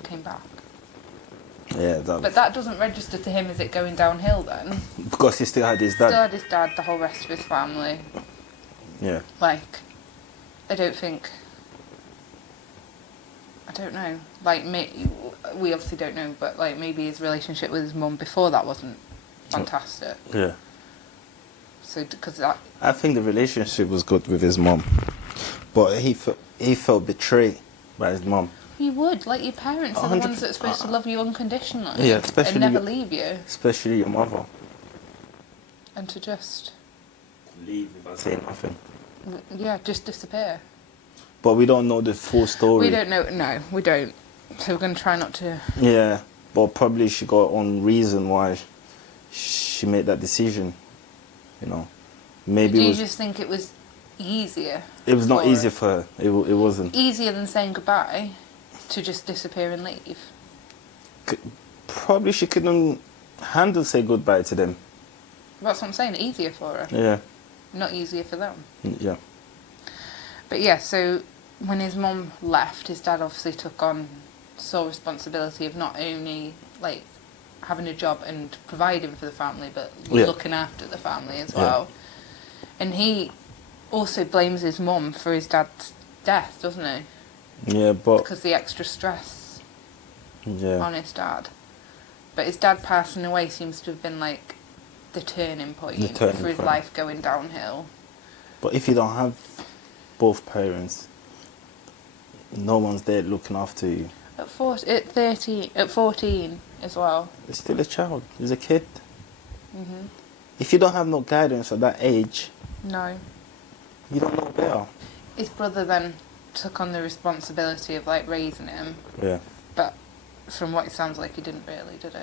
came back. Yeah, But that doesn't register to him as it going downhill then. because he still had his dad. Still had his dad, the whole rest of his family. Yeah. Like, I don't know. Like, we obviously don't know, but like maybe his relationship with his mum before that wasn't fantastic. Yeah. So, because that, I think the relationship was good with his mom, but he felt betrayed by his mom. you would, like your parents are the 100%. ones that are supposed to love you unconditionally. Yeah, especially and never your- leave you, Especially your mother. and to just, Leave without saying nothing. yeah, just disappear. But we don't know the full story. We don't know. No, we don't. So we're going to try not to. Yeah, but probably she got on reason why she made that decision. You know, maybe Do you it was just think it was easier? not for easy her? for her. It wasn't. Easier than saying goodbye, to just disappear and leave. Probably she couldn't handle say goodbye to them. That's what I'm saying. Easier for her, Yeah, not easier for them. yeah, But yeah, so when his mum left, his dad obviously took on sole responsibility of not only like having a job and providing for the family, but Yeah. looking after the family as Yeah. well. And he also blames his mum for his dad's death, doesn't he? yeah, but Because the extra stress yeah, on his dad. But his dad passing away seems to have been like the turning point The turning for his point. life going downhill. but if you don't have both parents, no one's there looking after you. At 14 as well. It's still a child. He's a kid. Mhm. If you don't have no guidance at that age, No. you don't know better. His brother then took on the responsibility of like raising him, Yeah. but from what it sounds like he didn't really, did he?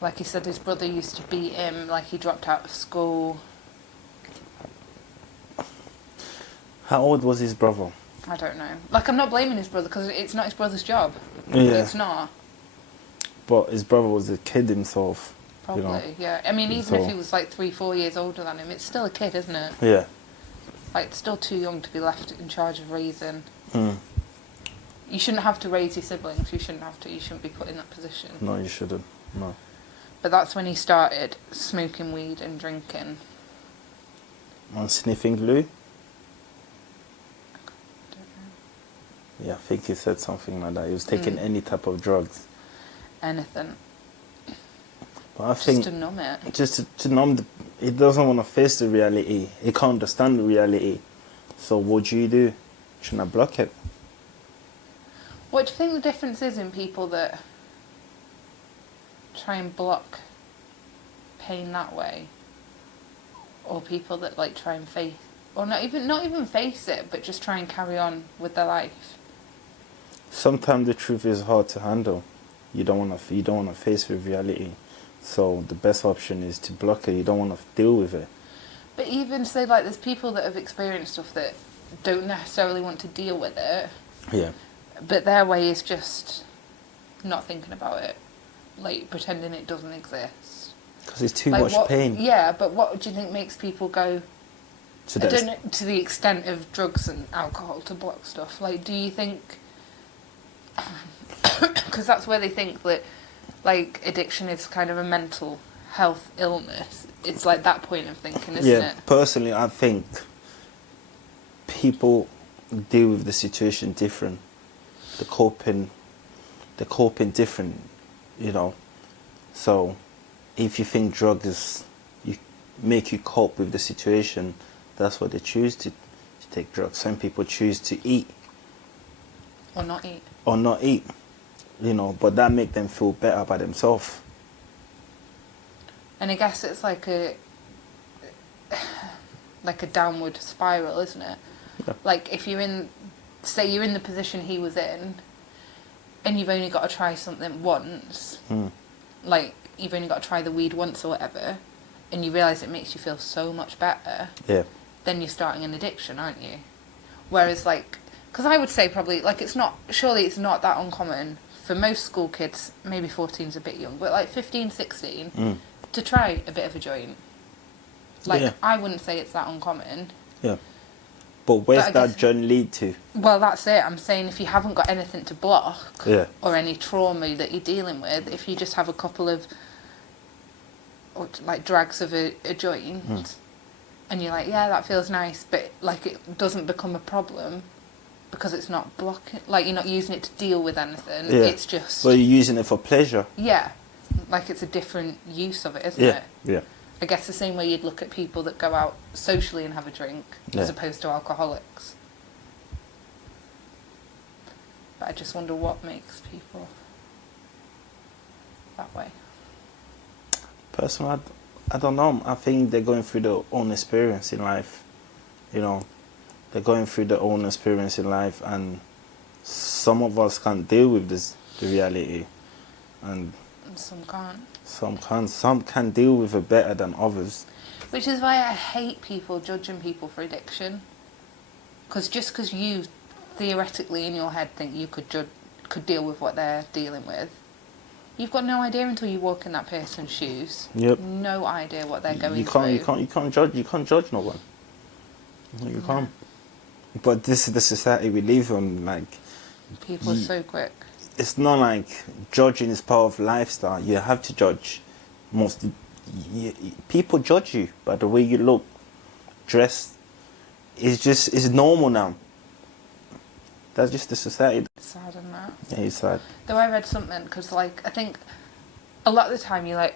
Like he said his brother used to beat him, like he dropped out of school. How old was his brother? I don't know. Like I'm not blaming his brother because it's not his brother's job. Yeah. It's not. But his brother was a kid himself. Probably, You know? yeah. I mean, even if So- he was like 3-4 years older than him, it's still a kid, isn't it? Yeah. Like, it's still too young to be left in charge of raising. Mm. You shouldn't have to raise your siblings. You shouldn't have to. You shouldn't be put in that position. No, you shouldn't. No. But that's when he started smoking weed and drinking. And sniffing glue? Yeah, I think he said something like that. He was taking any type of drugs. Anything. But I Just think to numb it. just to numb the, he doesn't want to face the reality. He can't understand the reality. So what do? Shouldn't I block it? What do you think the difference is in people that try and block pain that way, or people that like try and face, or not even face it, but just try and carry on with their life? Sometimes the truth is hard to handle. You don't want to face the reality. So the best option is to block it. You don't want to deal with it. But even say like there's people that have experienced stuff that don't necessarily want to deal with it, Yeah. but their way is just not thinking about it, like pretending it doesn't exist. Because it's too Like much what, pain. Yeah, but what do you think makes people go? So I that's, don't know, to the extent of drugs and alcohol to block stuff. Like, do you think? Because that's where they think that, like, addiction is kind of a mental health illness. It's like that point of thinking, isn't yeah, it? personally, I think people deal with the situation different. The coping different, you know. So, if you think drugs make you cope with the situation, that's what they choose to take drugs. Some people choose to eat Or not eat. or not eat, you know, but that make them feel better by themselves. And I guess it's like a downward spiral, isn't it? Yeah. Like if you're in, say you're in the position he was in, and you've only got to try something once, like you've only got to try the weed once or whatever, and you realise it makes you feel so much better, Yeah. then you're starting an addiction, aren't you? Whereas like Because I would say probably, like, surely it's not that uncommon for most school kids, maybe 14's a bit young, but like 15, 16, to try a bit of a joint. Like, Yeah. I wouldn't say it's that uncommon. Yeah. But where's But I that guess- journey lead to? Well, that's it. I'm saying if you haven't got anything to block Yeah. or any trauma that you're dealing with, if you just have a couple of like drags of a joint and you're like, yeah, that feels nice, but like it doesn't become a problem because it's not blocking, like you're not using it to deal with anything. Yeah. It's just, Well, you're using it for pleasure. yeah, like it's a different use of it, isn't Yeah. it? Yeah. I guess the same way you'd look at people that go out socially and have a drink as Yeah. opposed to alcoholics. But I just wonder what makes people that way. Personally, I don't know. I think they're going through their own experience in life. You know, they're going through their own experience in life, and some of us can't deal with the reality, and And some can't. some can. Some can deal with it better than others. Which is why I hate people judging people for addiction. Because just because you theoretically in your head think you could deal with what they're dealing with, you've got no idea until you walk in that person's shoes. Yep. No idea what they're going You can't. through. You can't judge. You can't judge no one. You can't. But this is the society we live in. Like, People are so quick. it's not like judging is part of lifestyle. You have to judge. People judge you by the way you look, dress. It's normal now. That's just the society. It's sad, isn't it? Yeah, it's sad. Though I read something, because like I think a lot of the time you like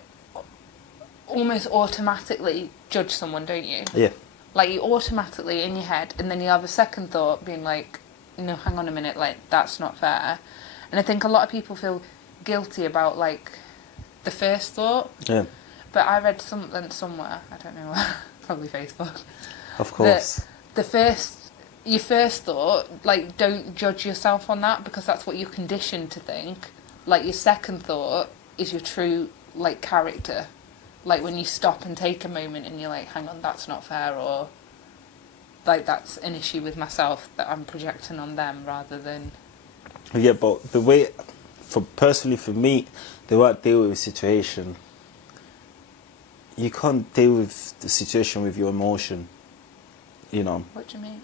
almost automatically judge someone, don't you? Yeah. Like you automatically in your head, and then you have a second thought being like, no, hang on a minute, like that's not fair. And I think a lot of people feel guilty about like the first thought. Yeah. But I read something somewhere, I don't know where, probably Facebook. Of course. Your first thought, like, don't judge yourself on that because that's what you're conditioned to think. Like, your second thought is your true, like, character. Like, when you stop and take a moment and you're like, hang on, that's not fair, or, like, that's an issue with myself that I'm projecting on them rather than... Yeah, but the way, personally for me, the way I deal with a situation, you can't deal with the situation with your emotion, you know. What do you mean?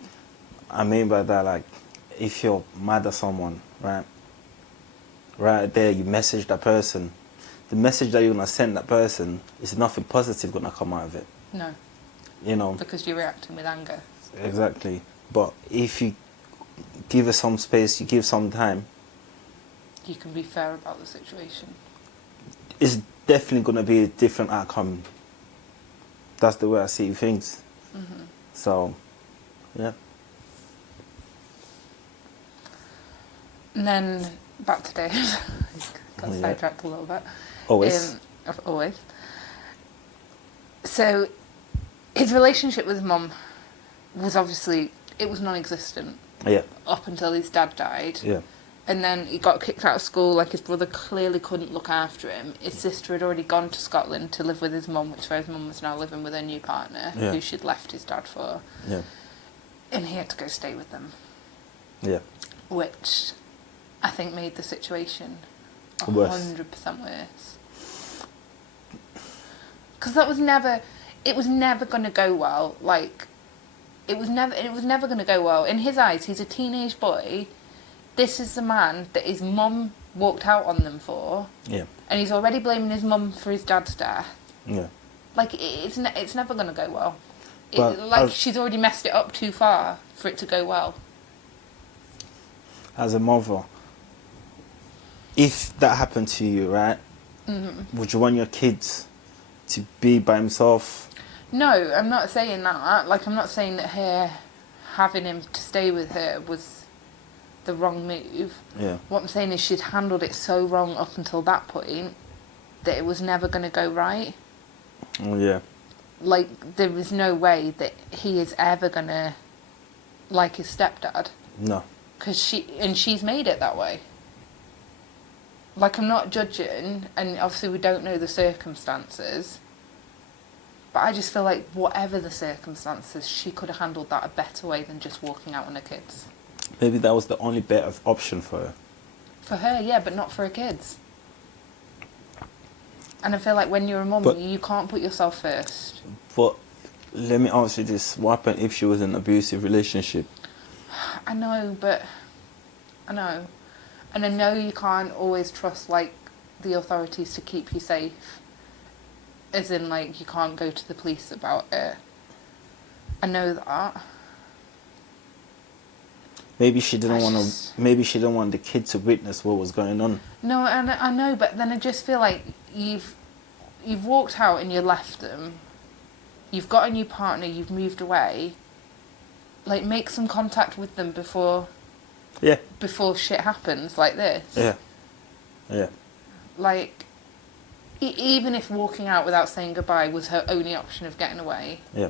I mean by that, like, if you're mad at someone, right? Right there, you message that person. The message that you're going to send that person is nothing positive going to come out of it. No, You know? because you're reacting with anger. Exactly. But if you give it some space, you give some time, You can be fair about the situation. it's definitely going to be a different outcome. That's the way I see things. Mm-hmm. So, yeah. And then back to Dave. Got Yeah. sidetracked a little bit. Always. Always. So, his relationship with his mum was obviously, it was non-existent Yeah. up until his dad died. Yeah. And then he got kicked out of school, like his brother clearly couldn't look after him. His sister had already gone to Scotland to live with his mum, which is where his mum was now living with her new partner, Yeah. who she'd left his dad for. Yeah. And he had to go stay with them, Yeah. which I think made the situation Worse. 100% worse. Because that was never, it was never going to go well. Like, it was never going to go well. In his eyes, he's a teenage boy. This is the man that his mum walked out on them for, Yeah. and he's already blaming his mum for his dad's death. Yeah. Like, it's never going to go well. But She's already messed it up too far for it to go well. As a mother, if that happened to you, right? Mm-hmm. Would you want your kids to be by himself? No, I'm not saying that. Like, I'm not saying that her having him to stay with her was the wrong move. Yeah. What I'm saying is she'd handled it so wrong up until that point that it was never going to go right. Oh, yeah. Like, there is no way that he is ever going to like his stepdad. No. Because she's made it that way. Like, I'm not judging, and obviously we don't know the circumstances, but I just feel like whatever the circumstances, she could have handled that a better way than just walking out on her kids. Maybe that was the only better option for her. For her, yeah, but not for her kids. And I feel like when you're a mum, But- you can't put yourself first. But let me ask you this: what happened if she was in an abusive relationship? I know, but I know. And I know you can't always trust, like, the authorities to keep you safe. As in, like, you can't go to the police about it. I know that. Maybe she didn't I want to. just- Maybe she didn't want the kid to witness what was going on. No, and I know, but then I just feel like you've walked out and you left them. You've got a new partner. You've moved away. Like, make some contact with them before Yeah. shit happens like this. Yeah. Yeah. Like, even if walking out without saying goodbye was her only option of getting away, Yeah.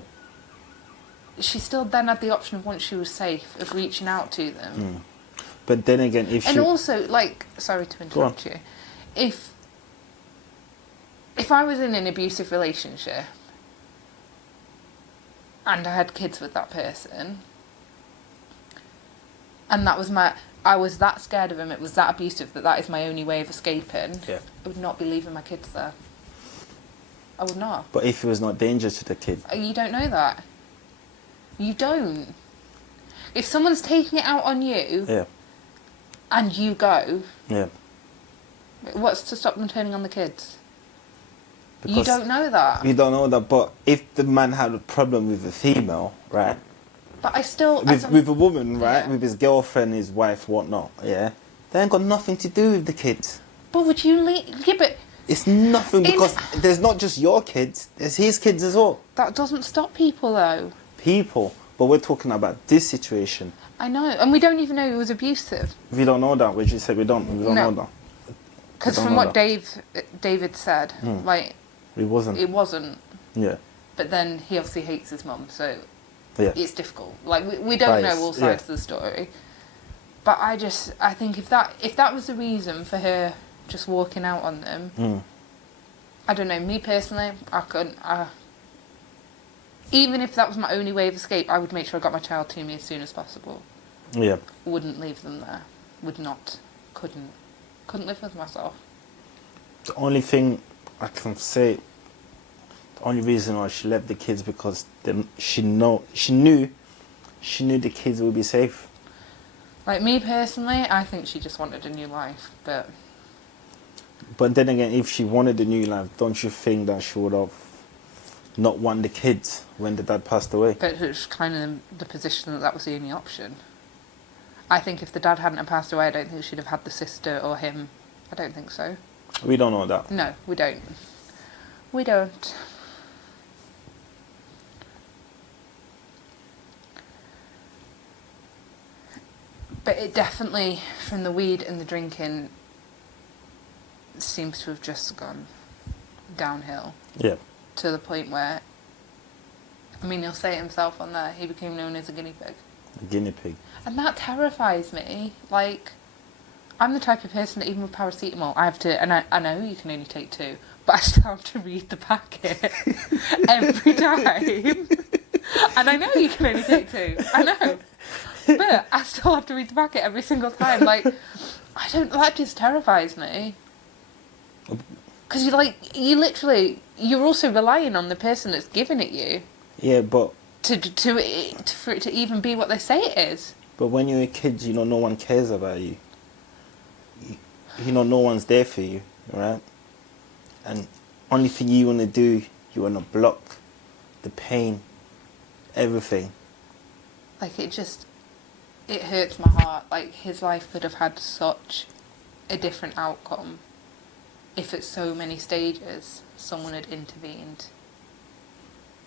she still then had the option of, once she was safe, of reaching out to them. But then again, if And she also, like, sorry to interrupt you, if I was in an abusive relationship and I had kids with that person, and that was I was that scared of him, it was that abusive, that is my only way of escaping, Yeah. I would not be leaving my kids there. I would not. But if it was not dangerous to the kid, You don't know that. You don't. If someone's taking it out on you yeah, and you go, yeah. what's to stop them turning on the kids? You Because don't know that. You don't know that. But if the man had a problem with a female, right, But I still... with a woman, right, Yeah. with his girlfriend, his wife, whatnot, yeah, they ain't got nothing to do with the kids. But would you leave... Yeah, but It's nothing, In- because there's not just your kids, there's his kids as well. that doesn't stop people, though. People. But we're talking about this situation. I know. And we don't even know he was abusive. We don't know that. We just said we don't No. know that. Because don't from know what that. David said, like, It wasn't. it wasn't. Yeah. But then he obviously hates his mum, so Yeah. it's difficult. Like, we don't Bias, know all yeah. sides of the story. But I think if that was the reason for her just walking out on them, I don't know, me personally, I couldn't... even if that was my only way of escape, I would make sure I got my child to me as soon as possible. Yeah. Wouldn't leave them there. Would not. Couldn't live with myself. The only thing I can say, the only reason why she left the kids, because she knew the kids would be safe. Like, me personally, I think she just wanted a new life, but... But then again, if she wanted a new life, don't you think that she would have not want the kids when the dad passed away? But it was kind of the position that was the only option. I think if the dad hadn't have passed away, I don't think she'd have had the sister or him. I don't think so. We don't know that. No, we don't. We don't. But it definitely, from the weed and the drinking, seems to have just gone downhill Yeah. to the point where, I mean, he'll say it himself on there, he became known as a guinea pig. A guinea pig. And that terrifies me. Like, I'm the type of person that even with paracetamol, I have to, and I know you can only take 2, but I still have to read the packet every time. And I know you can only take 2. I know. But I still have to read the packet every single time. Like, that just terrifies me. Because you're also relying on the person that's giving it you. Yeah, but For it to even be what they say it is. But when you're a kid, you know, no one cares about you. You know, no one's there for you, right? And only thing you want to do, you want to block the pain, everything. Like, it hurts my heart. Like, his life could have had such a different outcome if at so many stages someone had intervened.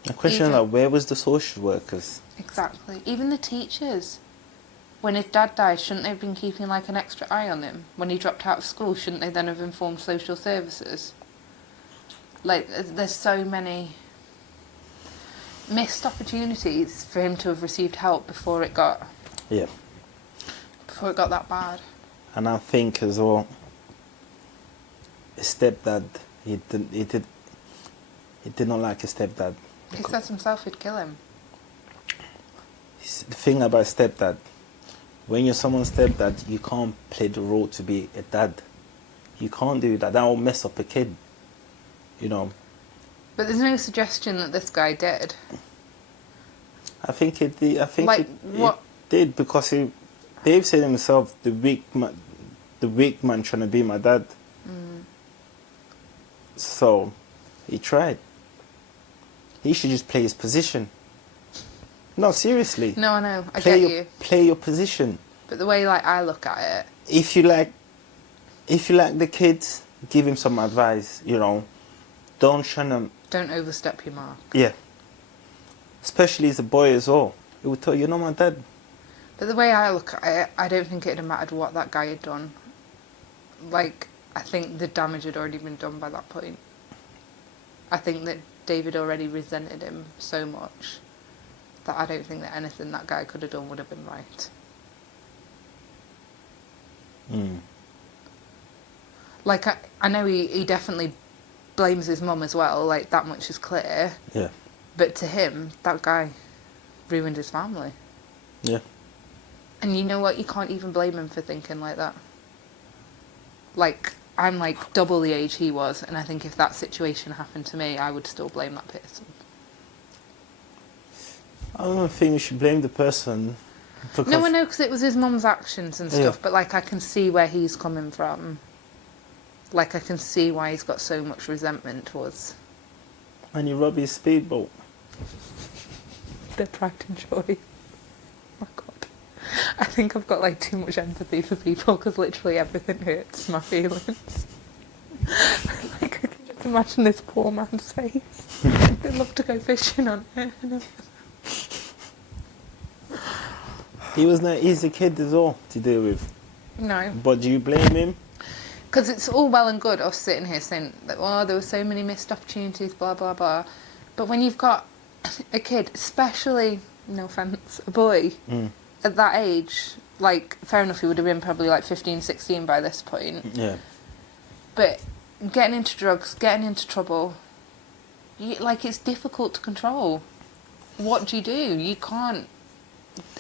The question is, like, where was the social workers? Exactly. Even the teachers. When his dad died, shouldn't they have been keeping, like, an extra eye on him? When he dropped out of school, shouldn't they then have informed social services? Like, there's so many missed opportunities for him to have received help before it got Yeah. that bad. And I think as well, his stepdad, he did not like his stepdad. He says himself he'd kill him. The thing about stepdad, When you're someone's stepdad, you can't play the role to be a dad. You can't do that. That will mess up a kid. You know. But there's no suggestion that this guy did. I think it did. I think Like, it what? did because Dave said himself, the weak man trying to be my dad. So he tried. He should just play his position. No, seriously. No, I know. I Play get your, you. Play your position. But the way like I look at it, If you like the kids, give him some advice. You know, don't try to. don't overstep your mark. Yeah. Especially as a boy as well. He would tell you, my dad. But the way I look at it, I don't think it'd have mattered what that guy had done. Like, I think the damage had already been done by that point. I think that David already resented him so much that I don't think that anything that guy could have done would have been right. Like, I know he definitely blames his mum as well, like, that much is clear. Yeah. But to him, that guy ruined his family. Yeah. And you know what? You can't even blame him for thinking like that. Like, I'm like double the age he was, and I think if that situation happened to me, I would still blame that person. I don't think we should blame the person. Because No, I know, because it was his mum's actions and stuff, Yeah. but like I can see where he's coming from. Like, I can see why he's got so much resentment towards And you rob his speedboat. their pride and joy. Oh my God. I think I've got like too much empathy for people because literally everything hurts my feelings. Like, I can just imagine this poor man's face. They'd love to go fishing on it. He was not an easy kid as well to deal with. No. But do you blame him? Because it's all well and good us sitting here saying that, oh, there were so many missed opportunities, blah, blah, blah. But when you've got a kid, especially, no offence, a boy, at that age, like, fair enough, he would have been probably like 15, 16 by this point. Yeah. But getting into drugs, getting into trouble, like, it's difficult to control. What do? You can't.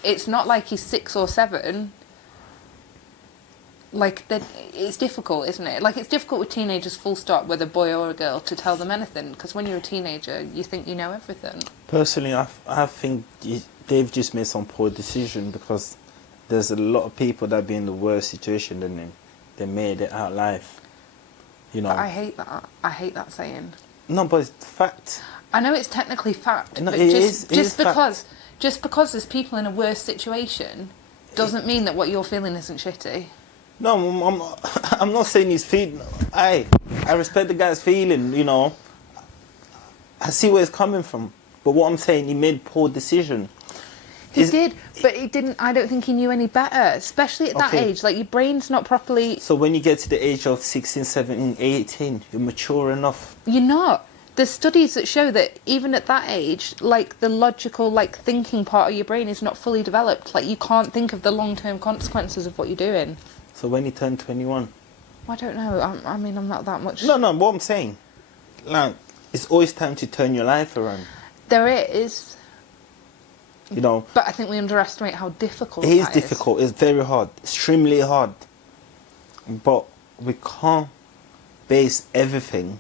It's not like he's 6 or 7. Like, it's difficult, isn't it? Like, it's difficult with teenagers, full stop, whether a boy or a girl, to tell them anything. Because when you're a teenager, you think you know everything. Personally, I think they've just made some poor decision because there's a lot of people that be in the worst situation than him. They made it out alive. You know. But I hate that. I hate that saying. No, but it's fact. I know it's technically fact, No, but it just is because there's people in a worse situation doesn't mean that what you're feeling isn't shitty. No, I'm not saying he's feeling. I respect the guy's feeling. You know. I see where it's coming from, but what I'm saying, he made poor decision. He did, but he didn't. I don't think he knew any better, especially at that Okay. age. Like, your brain's not properly. So when you get to the age of 16, 17, 18, you're mature enough. You're not. There's studies that show that even at that age, like, the logical, like, thinking part of your brain is not fully developed. Like, you can't think of the long-term consequences of what you're doing. So when you turn 21. I don't know. I mean, I'm not that much. No, what I'm saying, like, it's always time to turn your life around. There is, You know, but I think we underestimate how difficult it is that difficult. It's very hard, extremely hard. But we can't base everything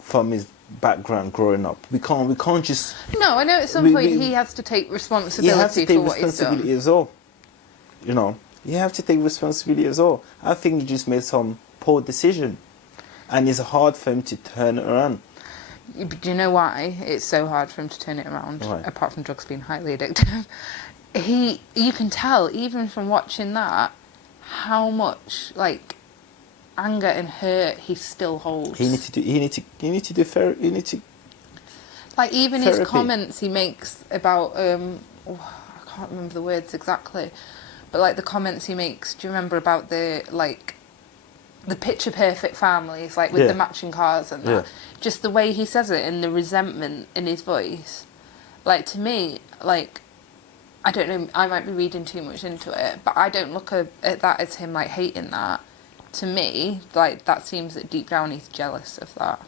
from his background growing up. We can't just. No, I know at some We- point we- he has to take You responsibility have to take for what he's responsibility done. as well. You know, you have to take responsibility as well. I think he just made some poor decision, and it's hard for him to turn it around. Do you know why it's so hard for him to turn it around? Why? Apart from drugs being highly addictive, you can tell even from watching that how much like anger and hurt he still holds. You need to do therapy. You need to. Like, even Therapy. his comments he makes about I can't remember the words exactly, but like the comments he makes. Do you remember about the picture perfect families, like with Yeah. the matching cars and that? Yeah. Just the way he says it and the resentment in his voice. Like, to me, like, I don't know, I might be reading too much into it, but I don't look at that as him like hating that. To me, like, that seems that deep down he's jealous of that.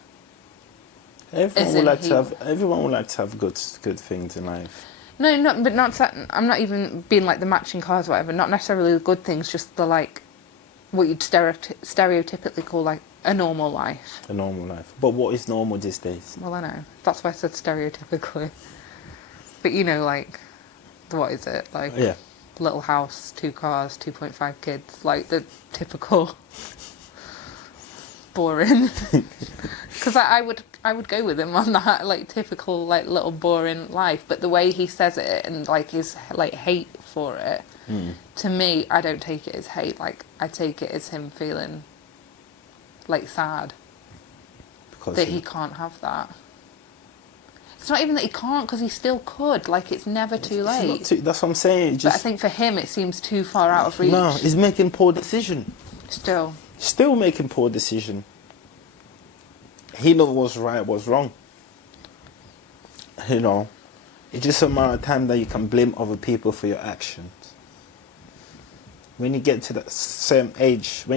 Everyone As would in like he- to have. Everyone would like to have good things in life. No, not, but not. I'm not even being like the matching cars, or whatever. Not necessarily the good things, just the like, what you'd stereotypically call like a normal life. A normal life. But what is normal these days? Well, I know. That's why I said stereotypically. But you know, like, what is it? Like, Yeah. little house, 2 cars, 2.5 kids, like the typical boring. Because I would go with him on that, like, typical, like, little boring life. But the way he says it and, like, his, like, hate for it, to me, I don't take it as hate. Like, I take it as him feeling, like, sad Because that he can't have that. It's not even that he can't, because he still could. Like, it's never too late. That's what I'm saying. But I think for him, it seems too far out of reach. No, he's making poor decision. Still making poor decision. He knows what's right, what's wrong. You know, it's just a matter of time that you can blame other people for your actions. When you get to that same age, you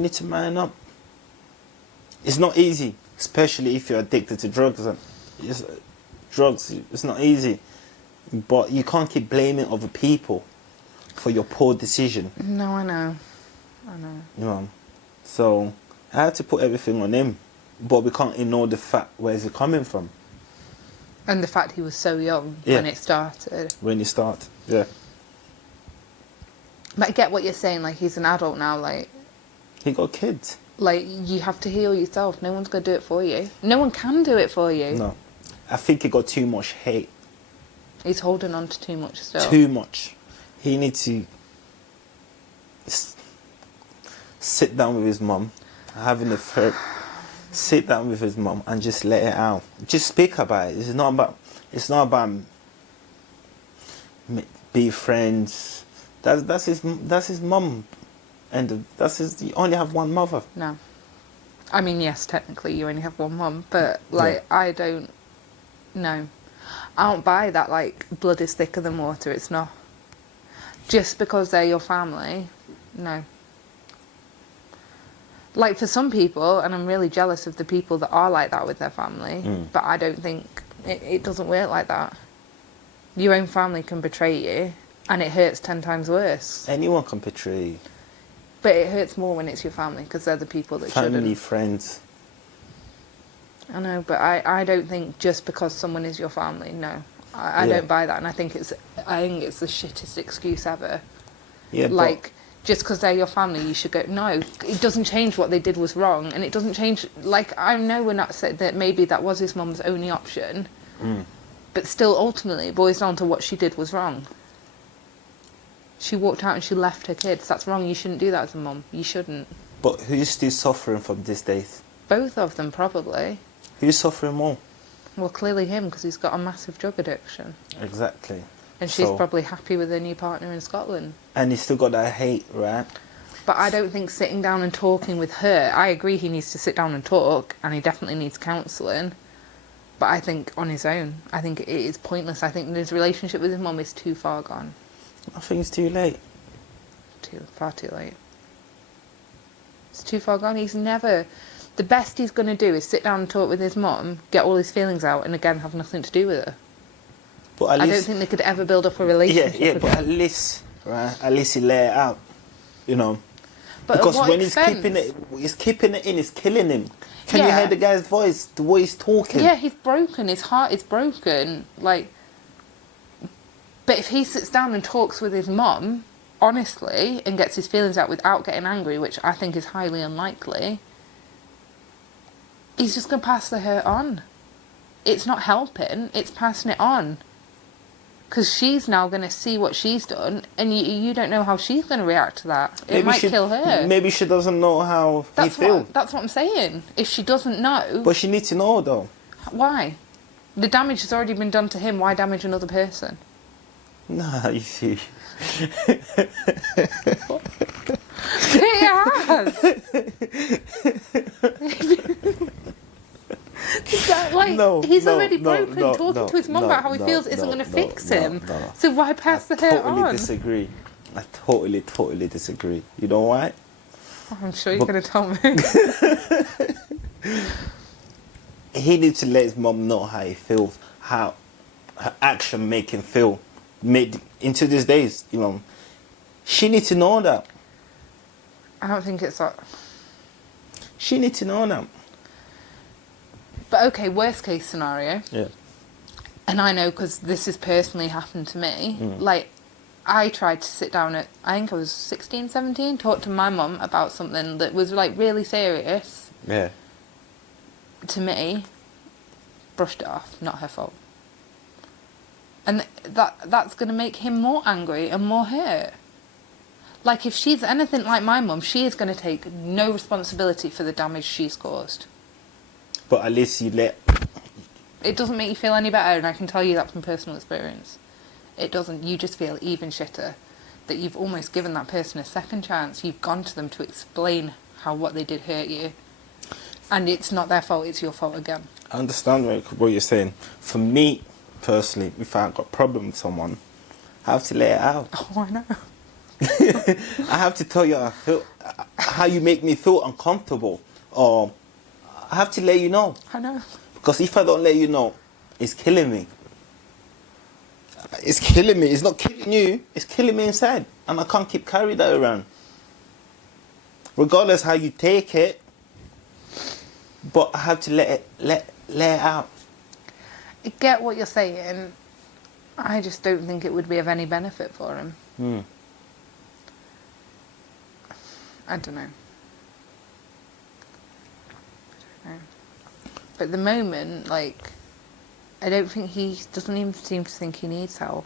need to man up. It's not easy, especially if you're addicted to drugs. It's not easy. But you can't keep blaming other people for your poor decision. No, I know. You know, so I had to put everything on him, but we can't ignore the fact where's it coming from. And the fact he was so young when it started. When you start, yeah. But I get what you're saying. Like, he's an adult now. Like, He got kids. Like, you have to heal yourself. No one's going to do it for you. No one can do it for you. No, I think he got too much hate. He's holding on to too much still. Too much. He needs to sit down with his mum, sit down with his mum and just let it out. Just speak about it. It's not about be friends. That's his mum, and you only have one mother. No. I mean, yes, technically you only have one mum, but like I don't buy that, like, blood is thicker than water. It's not. Just because they're your family, no. Like, for some people, and I'm really jealous of the people that are like that with their family, but I don't think it doesn't work like that. Your own family can betray you, and it hurts 10 times worse. Anyone can betray you. But it hurts more when it's your family, because they're the people that shouldn't. Family, friends. I know, but I don't think just because someone is your family, no. I don't buy that, and I think it's the shittest excuse ever. Yeah, like, just because they're your family, you should go. No, it doesn't change what they did was wrong, and it doesn't change. Like, I know we're not saying that maybe that was his mum's only option, but still, ultimately, it boils down to what she did was wrong. She walked out and she left her kids. That's wrong. You shouldn't do that as a mum. You shouldn't. But who's still suffering from these days? Both of them, probably. Who's suffering more? Well, clearly him, because he's got a massive drug addiction. Exactly. And she's probably happy with her new partner in Scotland. And he's still got that hate, right? But I don't think sitting down and talking with her... I agree he needs to sit down and talk, and he definitely needs counselling. But I think on his own, I think it is pointless. I think his relationship with his mum is too far gone. I think it's too late. Far too late. It's too far gone. He's never... The best he's going to do is sit down and talk with his mum, get all his feelings out, and again have nothing to do with her. But at least, I don't think they could ever build up a relationship. Yeah, but at least he let it out, you know. But because when expense? he's keeping it in, it's killing him. Can you hear the guy's voice, the way he's talking? Yeah, he's broken. His heart is broken. Like, but if he sits down and talks with his mum, honestly, and gets his feelings out without getting angry, which I think is highly unlikely, he's just going to pass the hurt on. It's not helping, it's passing it on. Because she's now going to see what she's done, and you don't know how she's going to react to that. It might kill her. Maybe she doesn't know how he feels. That's what I'm saying. If she doesn't know... But she needs to know, though. Why? The damage has already been done to him. Why damage another person? Nah, you see. It has! He's already broken. Talking to his mum about how he feels isn't going to fix him. So why pass the hurt on? I totally disagree. I totally disagree. You know why? Oh, I'm sure you're going to tell me. He needs to let his mum know how he feels. her action make him feel. Made into these days, you know, she needs to know that. I don't think it's that. She needs to know that. But okay, worst case scenario. Yeah. And I know because this has personally happened to me. Like, I tried to sit down at, I think I was 16, 17, talk to my mum about something that was like really serious Yeah. to me. Brushed it off, not her fault. And that's going to make him more angry and more hurt. Like, if she's anything like my mum, she is going to take no responsibility for the damage she's caused. But at least you let... It doesn't make you feel any better, and I can tell you that from personal experience. It doesn't. You just feel even shitter that you've almost given that person a second chance. You've gone to them to explain how what they did hurt you. And it's not their fault, it's your fault again. I understand what you're saying. For me, personally, if I've got a problem with someone, I have to let it out. Oh, I know. I have to tell you how I feel, how you make me feel uncomfortable, or I have to let you know. I know. Because if I don't let you know, it's killing me. It's killing me. It's not killing you. It's killing me inside, and I can't keep carrying that around. Regardless how you take it, but I have to let it out. I get what you're saying. I just don't think it would be of any benefit for him. I don't know. But at the moment, like, I don't think he doesn't even seem to think he needs help.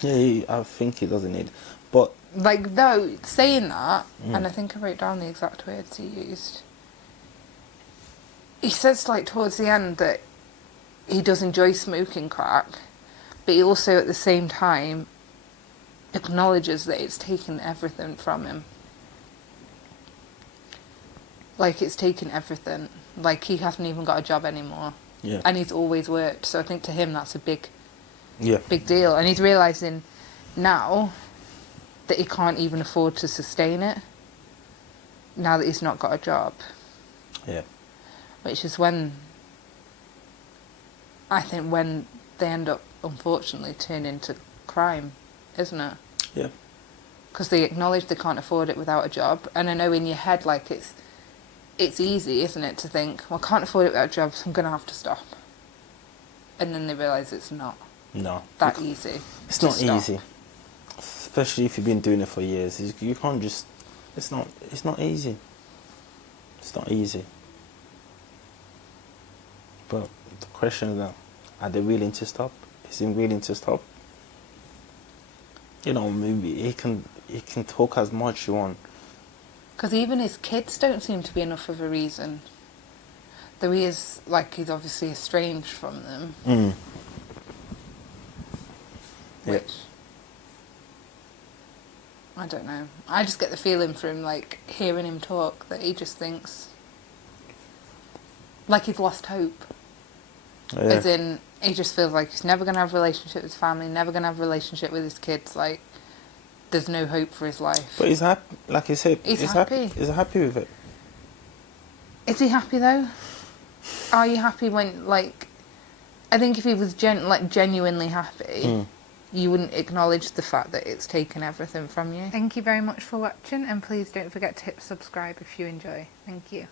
Yeah, I think he doesn't need, but Like, though, saying that, and I think I wrote down the exact words he used. He says, like, towards the end that he does enjoy smoking crack, but he also, at the same time, acknowledges that it's taken everything from him. Like, it's taken everything. Like, he hasn't even got a job anymore. yeah, And he's always worked. So I think to him that's a big yeah, deal. And he's realising now that he can't even afford to sustain it. Now that he's not got a job. yeah, Which is when, I think, when they end up, unfortunately, turning to crime, isn't it? yeah. Because they acknowledge they can't afford it without a job. And I know in your head, like, it's easy, isn't it, to think, well, I can't afford it without a job, so I'm going to have to stop. And then they realise it's not No, that easy. it's to not stop. easy. Especially if you've been doing it for years, you can't just. It's not easy. It's not easy. But the question is now, are they willing to stop? Is he willing to stop? You know, maybe he can talk as much as you want. Because even his kids don't seem to be enough of a reason. Though he is, like, he's obviously estranged from them. Yeah. Which, I don't know. I just get the feeling from, like, hearing him talk that he just thinks, like, he's lost hope. Yeah. As in, he just feels like he's never going to have a relationship with his family, never going to have a relationship with his kids. Like, there's no hope for his life. But he's happy, like you said. He's happy. He's happy with it. Is he happy, though? Are you happy when, like... I think if he was genuinely happy, you wouldn't acknowledge the fact that it's taken everything from you. Thank you very much for watching, and please don't forget to hit subscribe if you enjoy. Thank you.